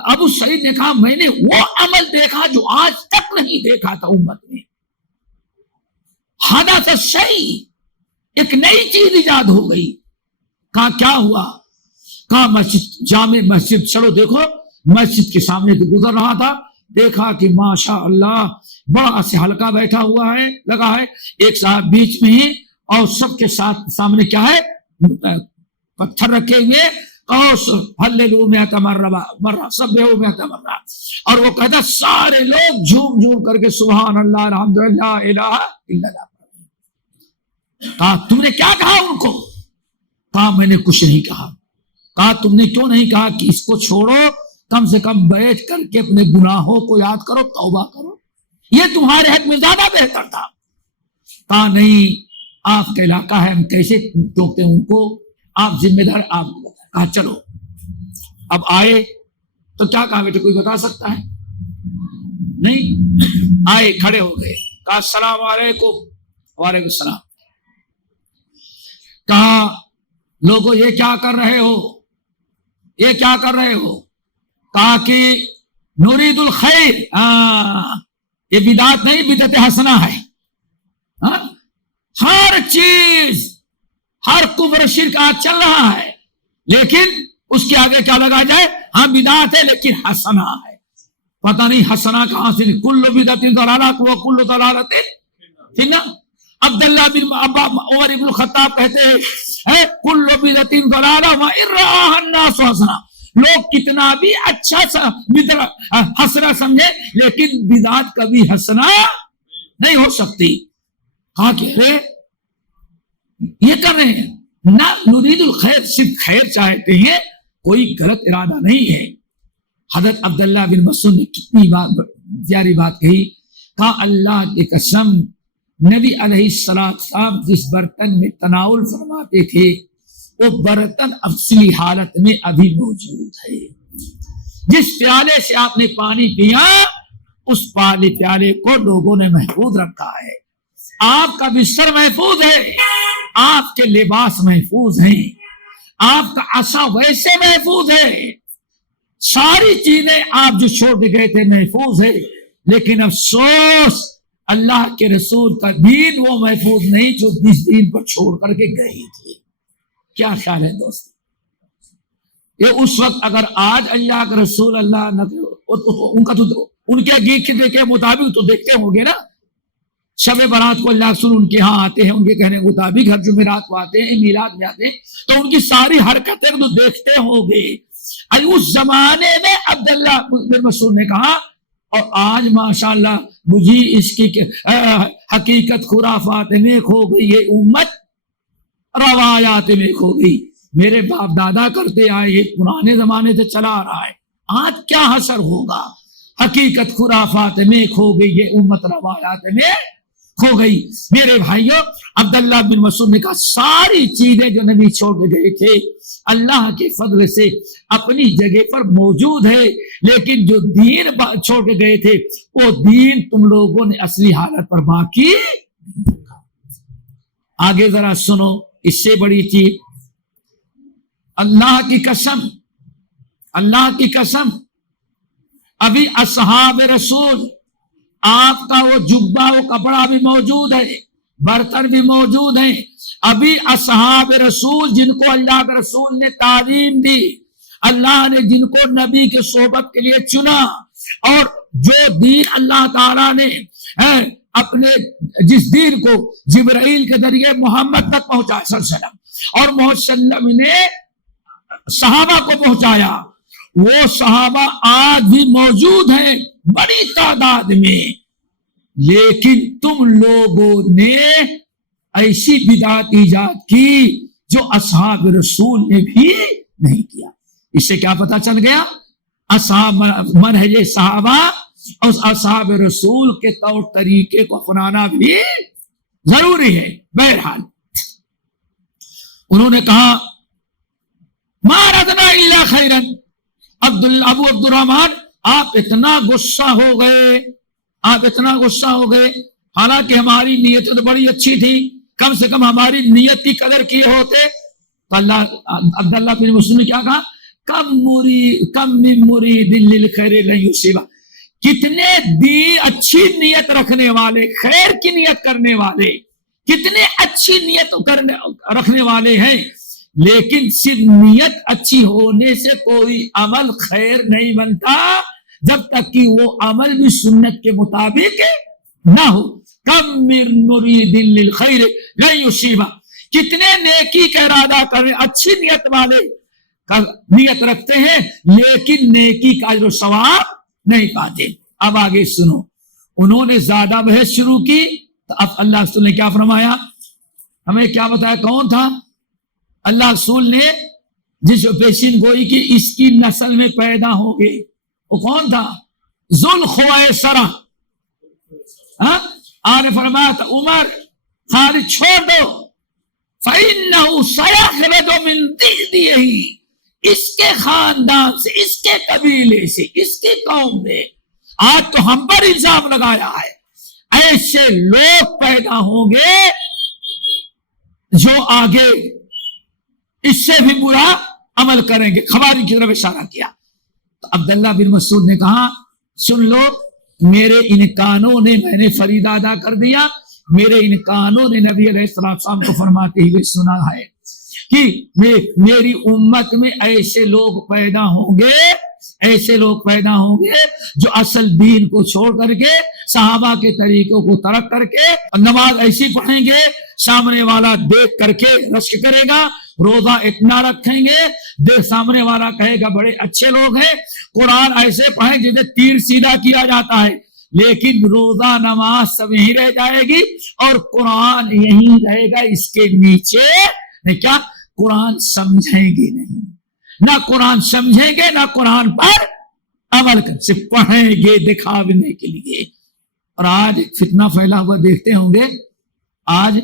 ابو سعید نے کہا میں نے وہ عمل دیکھا جو آج تک نہیں دیکھا تھا امت میں، حدث شیء، ایک نئی چیز ایجاد ہو گئی۔ کہا کیا ہوا؟ کہا مسجد، جامع مسجد، چلو دیکھو، مسجد کے سامنے تو گزر رہا تھا، دیکھا کہ ماشاء اللہ بڑا سے حلقہ بیٹھا ہوا ہے، لگا ہے، ایک صاحب بیچ میں ہی، اور سب کے ساتھ سامنے کیا ہے؟ پتھر رکھے ہوئے، ہللو مئۃ مرہ، سبحوا مئۃ مرہ، اور وہ کہتا سارے لوگ جھوم جھوم کر کے سبحان اللہ الحمدللہ الہ الا اللہ۔ کہا تم نے کیا کہا ان کو؟ کہا میں نے کچھ نہیں کہا۔ کہا تم نے کیوں نہیں کہا کہ اس کو چھوڑو، کم سے کم بیٹھ کر کے اپنے گناہوں کو یاد کرو، توبہ کرو، یہ تمہارے حق میں زیادہ بہتر تھا۔ کہا نہیں، آپ کا علاقہ ہے، ہم کیسے ٹوکتے ہیں ان کو، آپ ذمہ دار، آپ کو بتائیں۔ کہا چلو۔ اب آئے تو کیا کہا بیٹے، کوئی بتا سکتا ہے؟ نہیں آئے، کھڑے ہو گئے، کہا السلام علیکم۔ وعلیکم السلام۔ کہا لوگوں یہ کیا کر رہے ہو، یہ کیا کر رہے ہو؟ کہا کہ نرید الخیر، یہ بدعت نہیں، بدعت حسنہ ہے۔ ہر چیز، ہر کفر شرک آج چل رہا ہے، لیکن اس کے آگے کیا لگا جائے؟ ہاں بدعت ہے لیکن حسنہ ہے۔ پتہ نہیں حسنہ کہاں سے، کل بدعت ضلالہ وکل ضلالۃ فی النار۔ عبداللہ بن عمر ابن الخطاب کہتے ہیں کل بدعت ضلالہ وان رآها الناس حسنہ، لوگ کتنا بھی اچھا حسنہ سمجھے لیکن بدعت کبھی حسنہ نہیں ہو سکتی۔ کہا کہ یہ کر رہے ہیں نہ، نرید الخیر، صرف خیر چاہتے ہیں، کوئی غلط ارادہ نہیں ہے۔ حضرت عبداللہ بن مسعود نے کتنی پیاری بات کہی، کہا اللہ کی قسم نبی علیہ السلام جس برتن میں تناول فرماتے تھے وہ برتن اصلی حالت میں ابھی موجود ہے۔ جس پیالے سے آپ نے پانی پیا اس پیالے کو لوگوں نے محفوظ رکھا ہے، آپ کا بستر محفوظ ہے، آپ کے لباس محفوظ ہیں، آپ کا عصا ویسے محفوظ ہے، ساری چیزیں آپ جو چھوڑ کے گئے تھے محفوظ ہے، لیکن افسوس اللہ کے رسول کا دین وہ محفوظ نہیں جو جس دین پر چھوڑ کر کے گئے تھے۔ کیا خیال ہے دوست؟ یہ اس وقت اگر آج اللہ کا رسول اللہ نہ ان کا تو ان کے عقیدے کے مطابق تو دیکھتے ہوں گے نا، شب برات کو اللہ رسول ان کے ہاں آتے ہیں، ان کے کہنے کے مطابق ہر جمعرات کو آتے ہیں، میلاد میں آتے ہیں، تو ان کی ساری حرکتیں تو دیکھتے ہوں گے۔ اس زمانے میں عبداللہ بن مسعود نے کہا، اور آج ماشاءاللہ مجھے اس کی حقیقت خرافات میں کھو گئی، یہ امت روایات میں کھو گئی، میرے باپ دادا کرتے آئے، یہ پرانے زمانے سے چلا آ رہا ہے، آج کیا حشر ہوگا؟ حقیقت خرافات میں کھو گئی، یہ امت روایات میں کھو گئی۔ میرے بھائیوں، عبداللہ بن مسعود نے کہا ساری چیزیں جو نبی چھوڑ کے گئے تھے اللہ کے فضل سے اپنی جگہ پر موجود ہے، لیکن جو دین چھوڑ کے گئے تھے وہ دین تم لوگوں نے اصلی حالت پر باقی رکھا۔ آگے ذرا سنو، اس سے بڑی چیز، اللہ کی قسم، اللہ کی قسم، ابھی اصحاب رسول آپ کا وہ جبہ، وہ کپڑا بھی موجود ہے، برتن بھی موجود ہیں، ابھی اصحاب رسول جن کو اللہ کے رسول نے تعلیم دی، اللہ نے جن کو نبی کے صحبت کے لیے چنا، اور جو دین اللہ تعالیٰ نے اپنے جس دین کو جبرائیل کے ذریعے محمد تک پہنچا صلی اللہ علیہ وسلم، اور محمد صلی اللہ علیہ وسلم نے صحابہ کو پہنچایا. وہ صحابہ آج بھی موجود ہیں بڑی تعداد میں، لیکن تم لوگوں نے ایسی بدعت ایجاد کی جو اصحاب رسول نے بھی نہیں کیا. اس سے کیا پتہ چل گیا؟ اصحاب منہج صحابہ اور اصحاب رسول کے طور طریقے کو اپنانا بھی ضروری ہے. بہرحال انہوں نے کہا ما ردنا الا خیرا. ابو عبد الرحمن آپ اتنا غصہ ہو گئے، آپ اتنا غصہ ہو گئے، حالانکہ ہماری نیت تو بڑی اچھی تھی، کم سے کم ہماری نیت کی قدر کیے ہوتے. تو عبداللہ بن مسعود نے کیا کہا؟ کم من مرید للخیر لن یصیبہ. کتنے اچھی نیت رکھنے والے، خیر کی نیت کرنے والے، کتنے اچھی نیت رکھنے والے ہیں، لیکن صرف نیت اچھی ہونے سے کوئی عمل خیر نہیں بنتا جب تک کہ وہ عمل بھی سنت کے مطابق نہ ہو. کم من مرید للخیر لن یصیبہ. کتنے نیکی کا ارادہ کرنے، اچھی نیت والے نیت رکھتے ہیں لیکن نیکی کا اجر و ثواب نہیں پاتے. اب آگے سنو، انہوں نے زیادہ بحث شروع کی تو اب اللہ رسول نے کیا فرمایا؟ ہمیں کیا بتایا کون تھا؟ اللہ رسول نے جس پیشین گوئی کی اس کی نسل میں پیدا ہوں گے، وہ کون تھا؟ ذوالخویسرہ. آپ نے فرمایا تھا عمر خالد چھوڑ دو، فَإِنَّهُ سَيَخْرُجُ مِنْ ذِرِّيَّتِهِ. اس کے خاندان سے، اس کے قبیلے سے، اس کی قوم میں آج تو ہم پر الزام لگایا ہے، ایسے لوگ پیدا ہوں گے جو آگے اس سے بھی برا عمل کریں گے. خوارج کی طرف اشارہ کیا. تو عبداللہ بن مسعود نے کہا سن لو، میرے ان کانوں نے، میں نے فریضہ ادا کر دیا، میرے ان کانوں نے نبی علیہ السلام کو فرماتے ہوئے سنا ہے کہ میری امت میں ایسے لوگ پیدا ہوں گے، ایسے لوگ پیدا ہوں گے جو اصل دین کو چھوڑ کر کے، صحابہ کے طریقوں کو ترک کر کے، نماز ایسی پڑھیں گے سامنے والا دیکھ کر کے رشک کرے گا، روزہ اتنا رکھیں گے سامنے والا کہے گا بڑے اچھے لوگ ہیں، قرآن ایسے پڑھیں جسے تیر سیدھا کیا جاتا ہے، لیکن روزہ نماز سب یہی رہ جائے گی اور قرآن یہی رہے گا اس کے نیچے. کیا قرآن سمجھیں گے نہیں، نہ قرآن سمجھیں گے نہ قرآن پر عمل کر، صرف پڑھیں گے دکھانے کے لیے. اور آج فتنہ پھیلا ہوا دیکھتے ہوں گے. آج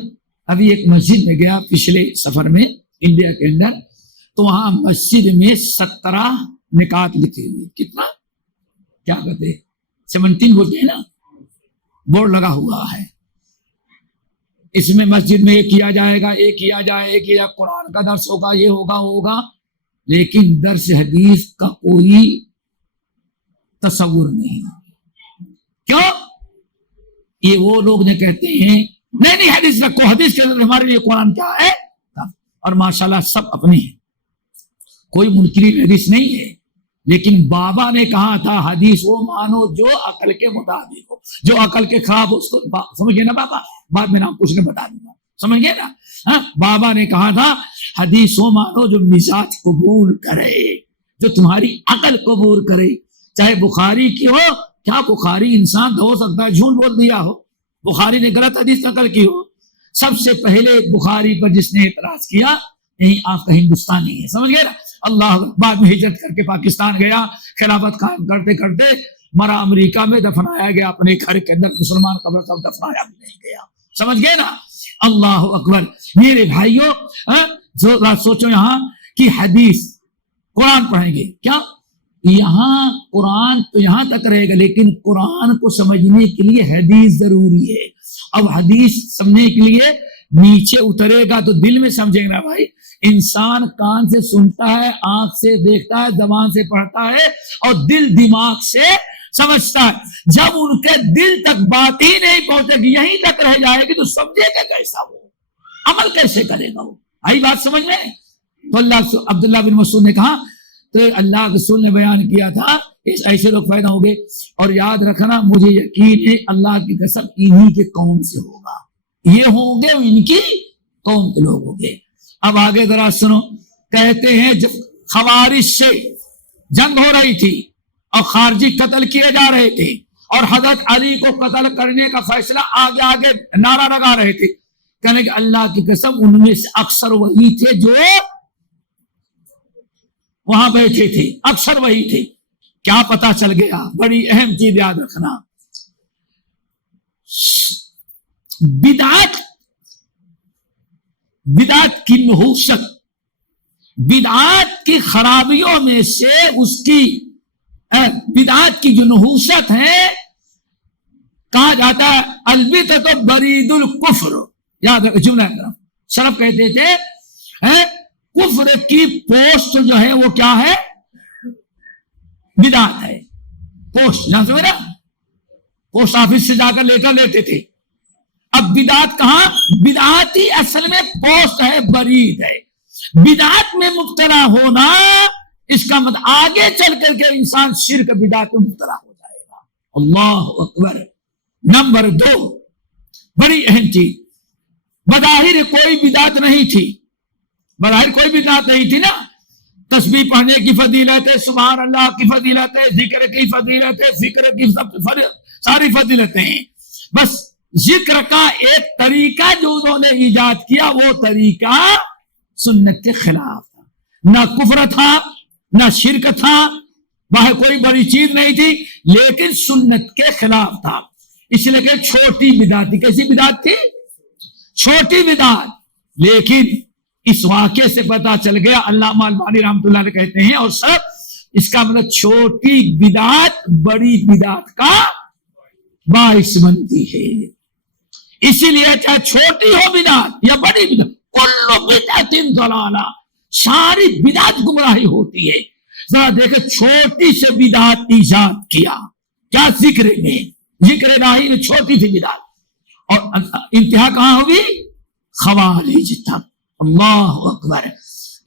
ابھی ایک مسجد میں گیا پچھلے سفر میں انڈیا کے اندر، تو وہاں مسجد میں 17 نکات لکھے ہوئے. کتنا کیا کہتے ہیں 17 بولتے ہیں نا، بورڈ لگا ہوا ہے. اس میں مسجد میں یہ کیا جائے گا، یہ کیا جائے گا، قرآن کا درس ہوگا، یہ ہوگا ہوگا، لیکن درس حدیث کا کوئی تصور نہیں. کیوں؟ یہ وہ لوگ نے کہتے ہیں نہیں حدیث رکھو، حدیث کے اندر ہمارے لیے قرآن کیا ہے. اور ماشاءاللہ سب اپنے ہیں، کوئی منکرین حدیث نہیں ہے، لیکن بابا نے کہا تھا حدیث وہ مانو جو عقل کے مطابق ہو، جو عقل کے خلاف ہو اس کو سمجھ گئے نا بابا. بعد میں نام کچھ نہیں بتا دوں گا، سمجھ گئے نا. بابا نے کہا تھا حدیث وہ مانو جو مزاج قبول کرے، جو تمہاری عقل قبول کرے، چاہے بخاری کی ہو. کیا بخاری انسان تو ہو سکتا ہے جھوٹ بول دیا ہو، بخاری نے غلط حدیث نقل کی ہو. سب سے پہلے بخاری پر جس نے اعتراض کیا نہیں آپ کا ہندوستانی ہے، سمجھ گئے نا. اللہ بعد میں ہجرت کر کے پاکستان گیا، خلافت قائم کرتے کرتے مرا امریکہ میں دفنایا گیا، اپنے گھر کے اندر مسلمان قبر سب دفنایا بھی نہیں گیا، سمجھ گئے نا. اللہ اکبر. میرے بھائیوں سوچو یہاں کی حدیث قرآن پڑھیں گے، کیا یہاں قرآن تو یہاں تک رہے گا، لیکن قرآن کو سمجھنے کے لیے حدیث ضروری ہے. اب حدیث سمجھنے کے لیے نیچے اترے گا تو دل میں سمجھیں گے بھائی. انسان کان سے سنتا ہے، آنکھ سے دیکھتا ہے، زبان سے پڑھتا ہے اور دل دماغ سے سمجھتا ہے. جب ان کے دل تک بات ہی نہیں پہنچے گی، یہیں تک رہ جائے گی، تو سمجھے گا کیسا، وہ عمل کیسے کرے گا؟ وہ آئی بات سمجھ میں. تو اللہ عبداللہ بن مسعود نے کہا تو اللہ رسول نے بیان کیا تھا ایسے لوگ پیدا ہو گے، اور یاد رکھنا مجھے یقین ہے اللہ کی قسم انہی کے قوم سے ہوگا، یہ ہوں گے ان کی قوم کے لوگ ہوں گے. اب آگے ذرا سنو، کہتے ہیں جب خوارج سے جنگ ہو رہی تھی اور خارجی قتل کیے جا رہے تھے اور حضرت علی کو قتل کرنے کا فیصلہ آگے آگے نعرہ لگا رہے تھے. کہنے کہ اللہ کی قسم ان میں سے اکثر وہی تھے جو وہاں بیٹھے تھے, اکثر وہی تھے. کیا پتا چل گیا؟ بڑی اہم چیز یاد رکھنا, بدعت کی نحوست, بدعت کی خرابیوں میں سے اس کی بدعت کی جو نحوست ہے کہا جاتا ہے البدعۃ برید الکفر. یاد رکھو جملہ شرف کہتے تھے کفر کی پوسٹ جو ہے وہ کیا ہے؟ بدعت ہے. پوسٹ جہاں سے میرا پوسٹ آفس سے جا کر لیٹر لیتے تھے. اب بدعت کہاں؟ بدعت ہی اصل میں پوسٹ ہے, برید ہے. بدعت میں مبتلا ہونا اس کا مطلب آگے چل کر کے انسان شرک بدعت میں مبتلا ہو جائے گا. اللہ اکبر. نمبر 2 بڑی اہم چیز, بظاہر کوئی بدعت نہیں تھی, بظاہر کوئی بدعت نہیں تھی نا. تسبیح پڑھنے کی فضیلت ہے, سبحان اللہ کی فضیلت ہے, ذکر کی فضیلت ہے, فکر کی ساری فضیلتیں ہیں. بس ذکر کا ایک طریقہ جو انہوں نے ایجاد کیا وہ طریقہ سنت کے خلاف تھا. نہ کفر تھا نہ شرک تھا, باہر کوئی بڑی چیز نہیں تھی, لیکن سنت کے خلاف تھا. اس لیے کہ چھوٹی بدعت تھی. کیسی بدعت تھی؟ چھوٹی بدعت. لیکن اس واقعے سے پتا چل گیا, علامہ البانی رحمۃ اللہ علیہ کہتے ہیں, اور سب اس کا مطلب چھوٹی بدعت بڑی بدعت کا باعث بنتی ہے. اسی لیے چاہے چھوٹی ہو بدعت یا بڑی بدعت, کل بدعت ضلالہ, ساری بدعت گمراہی ہوتی ہے. ذرا دیکھیں چھوٹی سے بدعت ایجاد کیا, کیا ذکر میں, ذکر الہی میں چھوٹی سی بدعت, اور انتہا کہاں ہوگی؟ خوارج تک. اللہ اکبر.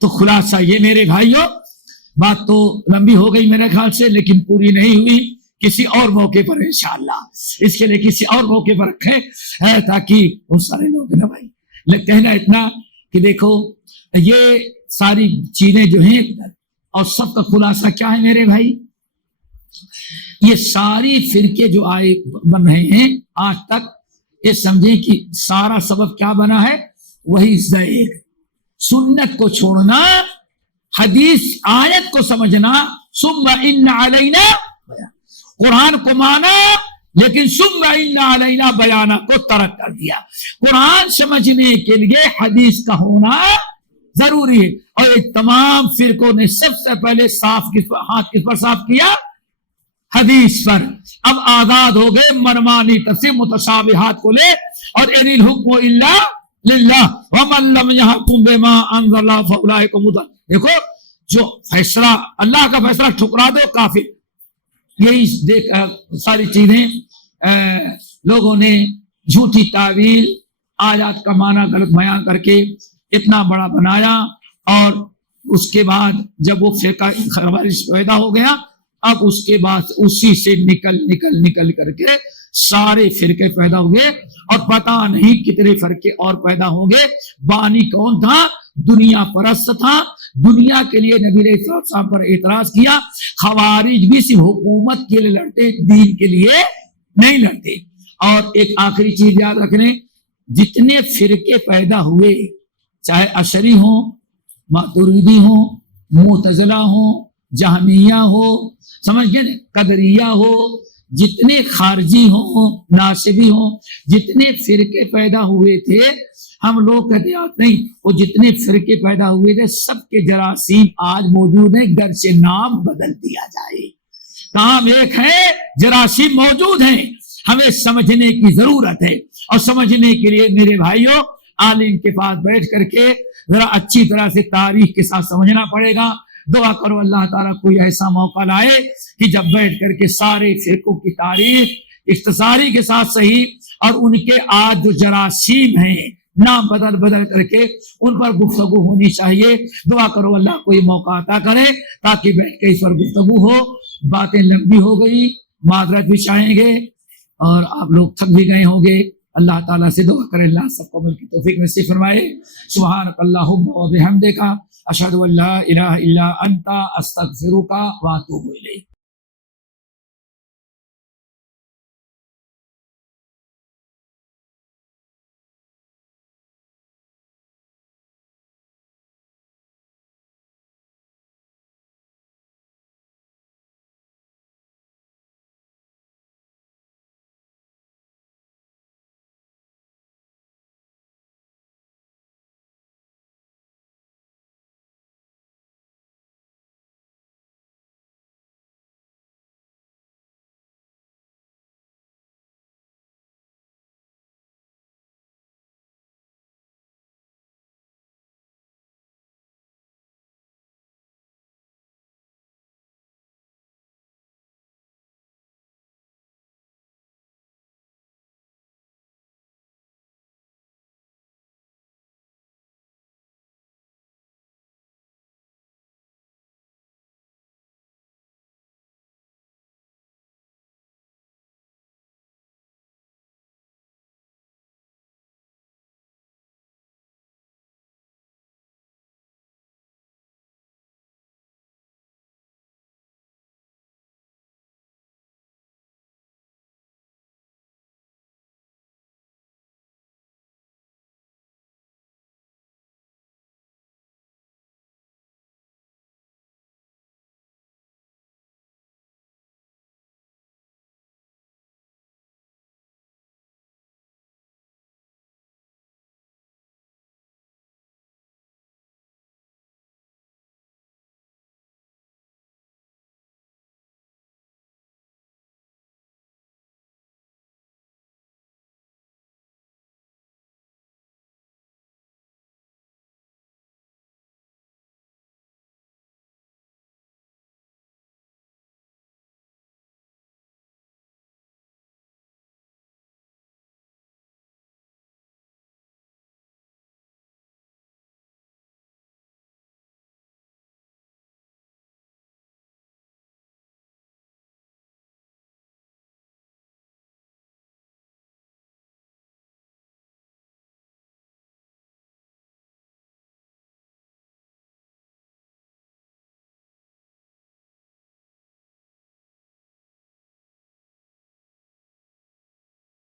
تو خلاصہ یہ میرے بھائیوں, بات تو لمبی ہو گئی میرے خیال سے, لیکن پوری نہیں ہوئی. کسی اور موقع پر انشاءاللہ اس کے لیے کسی اور موقع پر رکھیں تاکہ بہت سارے لوگ نا بھائی کہنا اتنا کہ دیکھو یہ ساری چیزیں جو ہیں, اور سب کا خلاصہ کیا ہے میرے بھائی؟ یہ ساری فرقے جو آئے بن رہے ہیں آج تک, یہ سمجھیں کہ سارا سبب کیا بنا ہے؟ وہی زیغ, سنت کو چھوڑنا, حدیث آیت کو سمجھنا, ثم ان علینا, قرآن کو مانا لیکن ثم ان علینا بیانہ کو ترک کر دیا. قرآن سمجھنے کے لیے حدیث کا ہونا ضروری ہے, اور یہ تمام فرقوں نے سب سے پہلے ہاتھ کس پر صاف کیا؟ حدیث پر. اب آزاد ہو گئے منمانی تفسیر متشابہات کو لے, اور ان الحکم الا للہ ومن لم یحکم بما انزل اللہ فاولئک هم الضالون. دیکھو جو فیصلہ اللہ کا فیصلہ ٹھکرا دو کافر. یہی دیکھ ساری چیزیں لوگوں نے جھوٹی تعویل, آیات کا معنی غلط بیان کر کے اتنا بڑا بنایا, اور اس کے بعد جب وہ فرقہ خوارج پیدا ہو گیا, اب اس کے بعد اسی سے نکل کر کے سارے فرقے پیدا ہوئے, اور پتہ نہیں کتنے فرقے اور پیدا ہوں گے. بانی کون تھا؟ دنیا پرست تھا, دنیا کے لیے نبی علیہ السلام پر اعتراض کیا. خوارج بھی صرف حکومت کے لیے لڑتے, دین کے لیے نہیں لڑتے. اور ایک آخری چیز یاد رکھنے, جتنے فرقے پیدا ہوئے, چاہے اشعری ہوں, ماتریدی ہوں, معتزلہ ہوں, جہمیہ ہو, سمجھ گئے, قدریہ ہو, جتنے خارجی ہوں, ناصبی ہوں, جتنے فرقے پیدا ہوئے تھے, ہم لوگ کہتے نہیں, وہ جتنے فرقے پیدا ہوئے تھے سب کے جراثیم آج موجود ہیں, گھر سے نام بدل دیا جائے, کام ایک ہے, جراثیم موجود ہیں. ہمیں سمجھنے کی ضرورت ہے, اور سمجھنے کے لیے میرے بھائیوں عالم کے پاس بیٹھ کر کے ذرا اچھی طرح سے تاریخ کے ساتھ سمجھنا پڑے گا. دعا کرو اللہ تعالیٰ کوئی ایسا موقع لائے کہ جب بیٹھ کر کے سارے فرقوں کی تاریخ اختصاری کے ساتھ صحیح, اور ان کے آج جو جراثیم ہیں نام بدل کر کے ان پر گفتگو ہونی چاہیے. دعا کرو اللہ کوئی موقع عطا کرے تاکہ بیٹھ کے اس پر گفتگو ہو. باتیں لمبی ہو گئی, معذرت بھی چاہیں گے, اور آپ لوگ تھک بھی گئے ہوں گے. اللہ تعالیٰ سے دعا کرے اللہ سب کو عمل کی توفیق نصیب فرمائے. سبحانک اللہم و بحمدک, اشہد ان لا الہ الا انت استغفرک و اتوب الیک.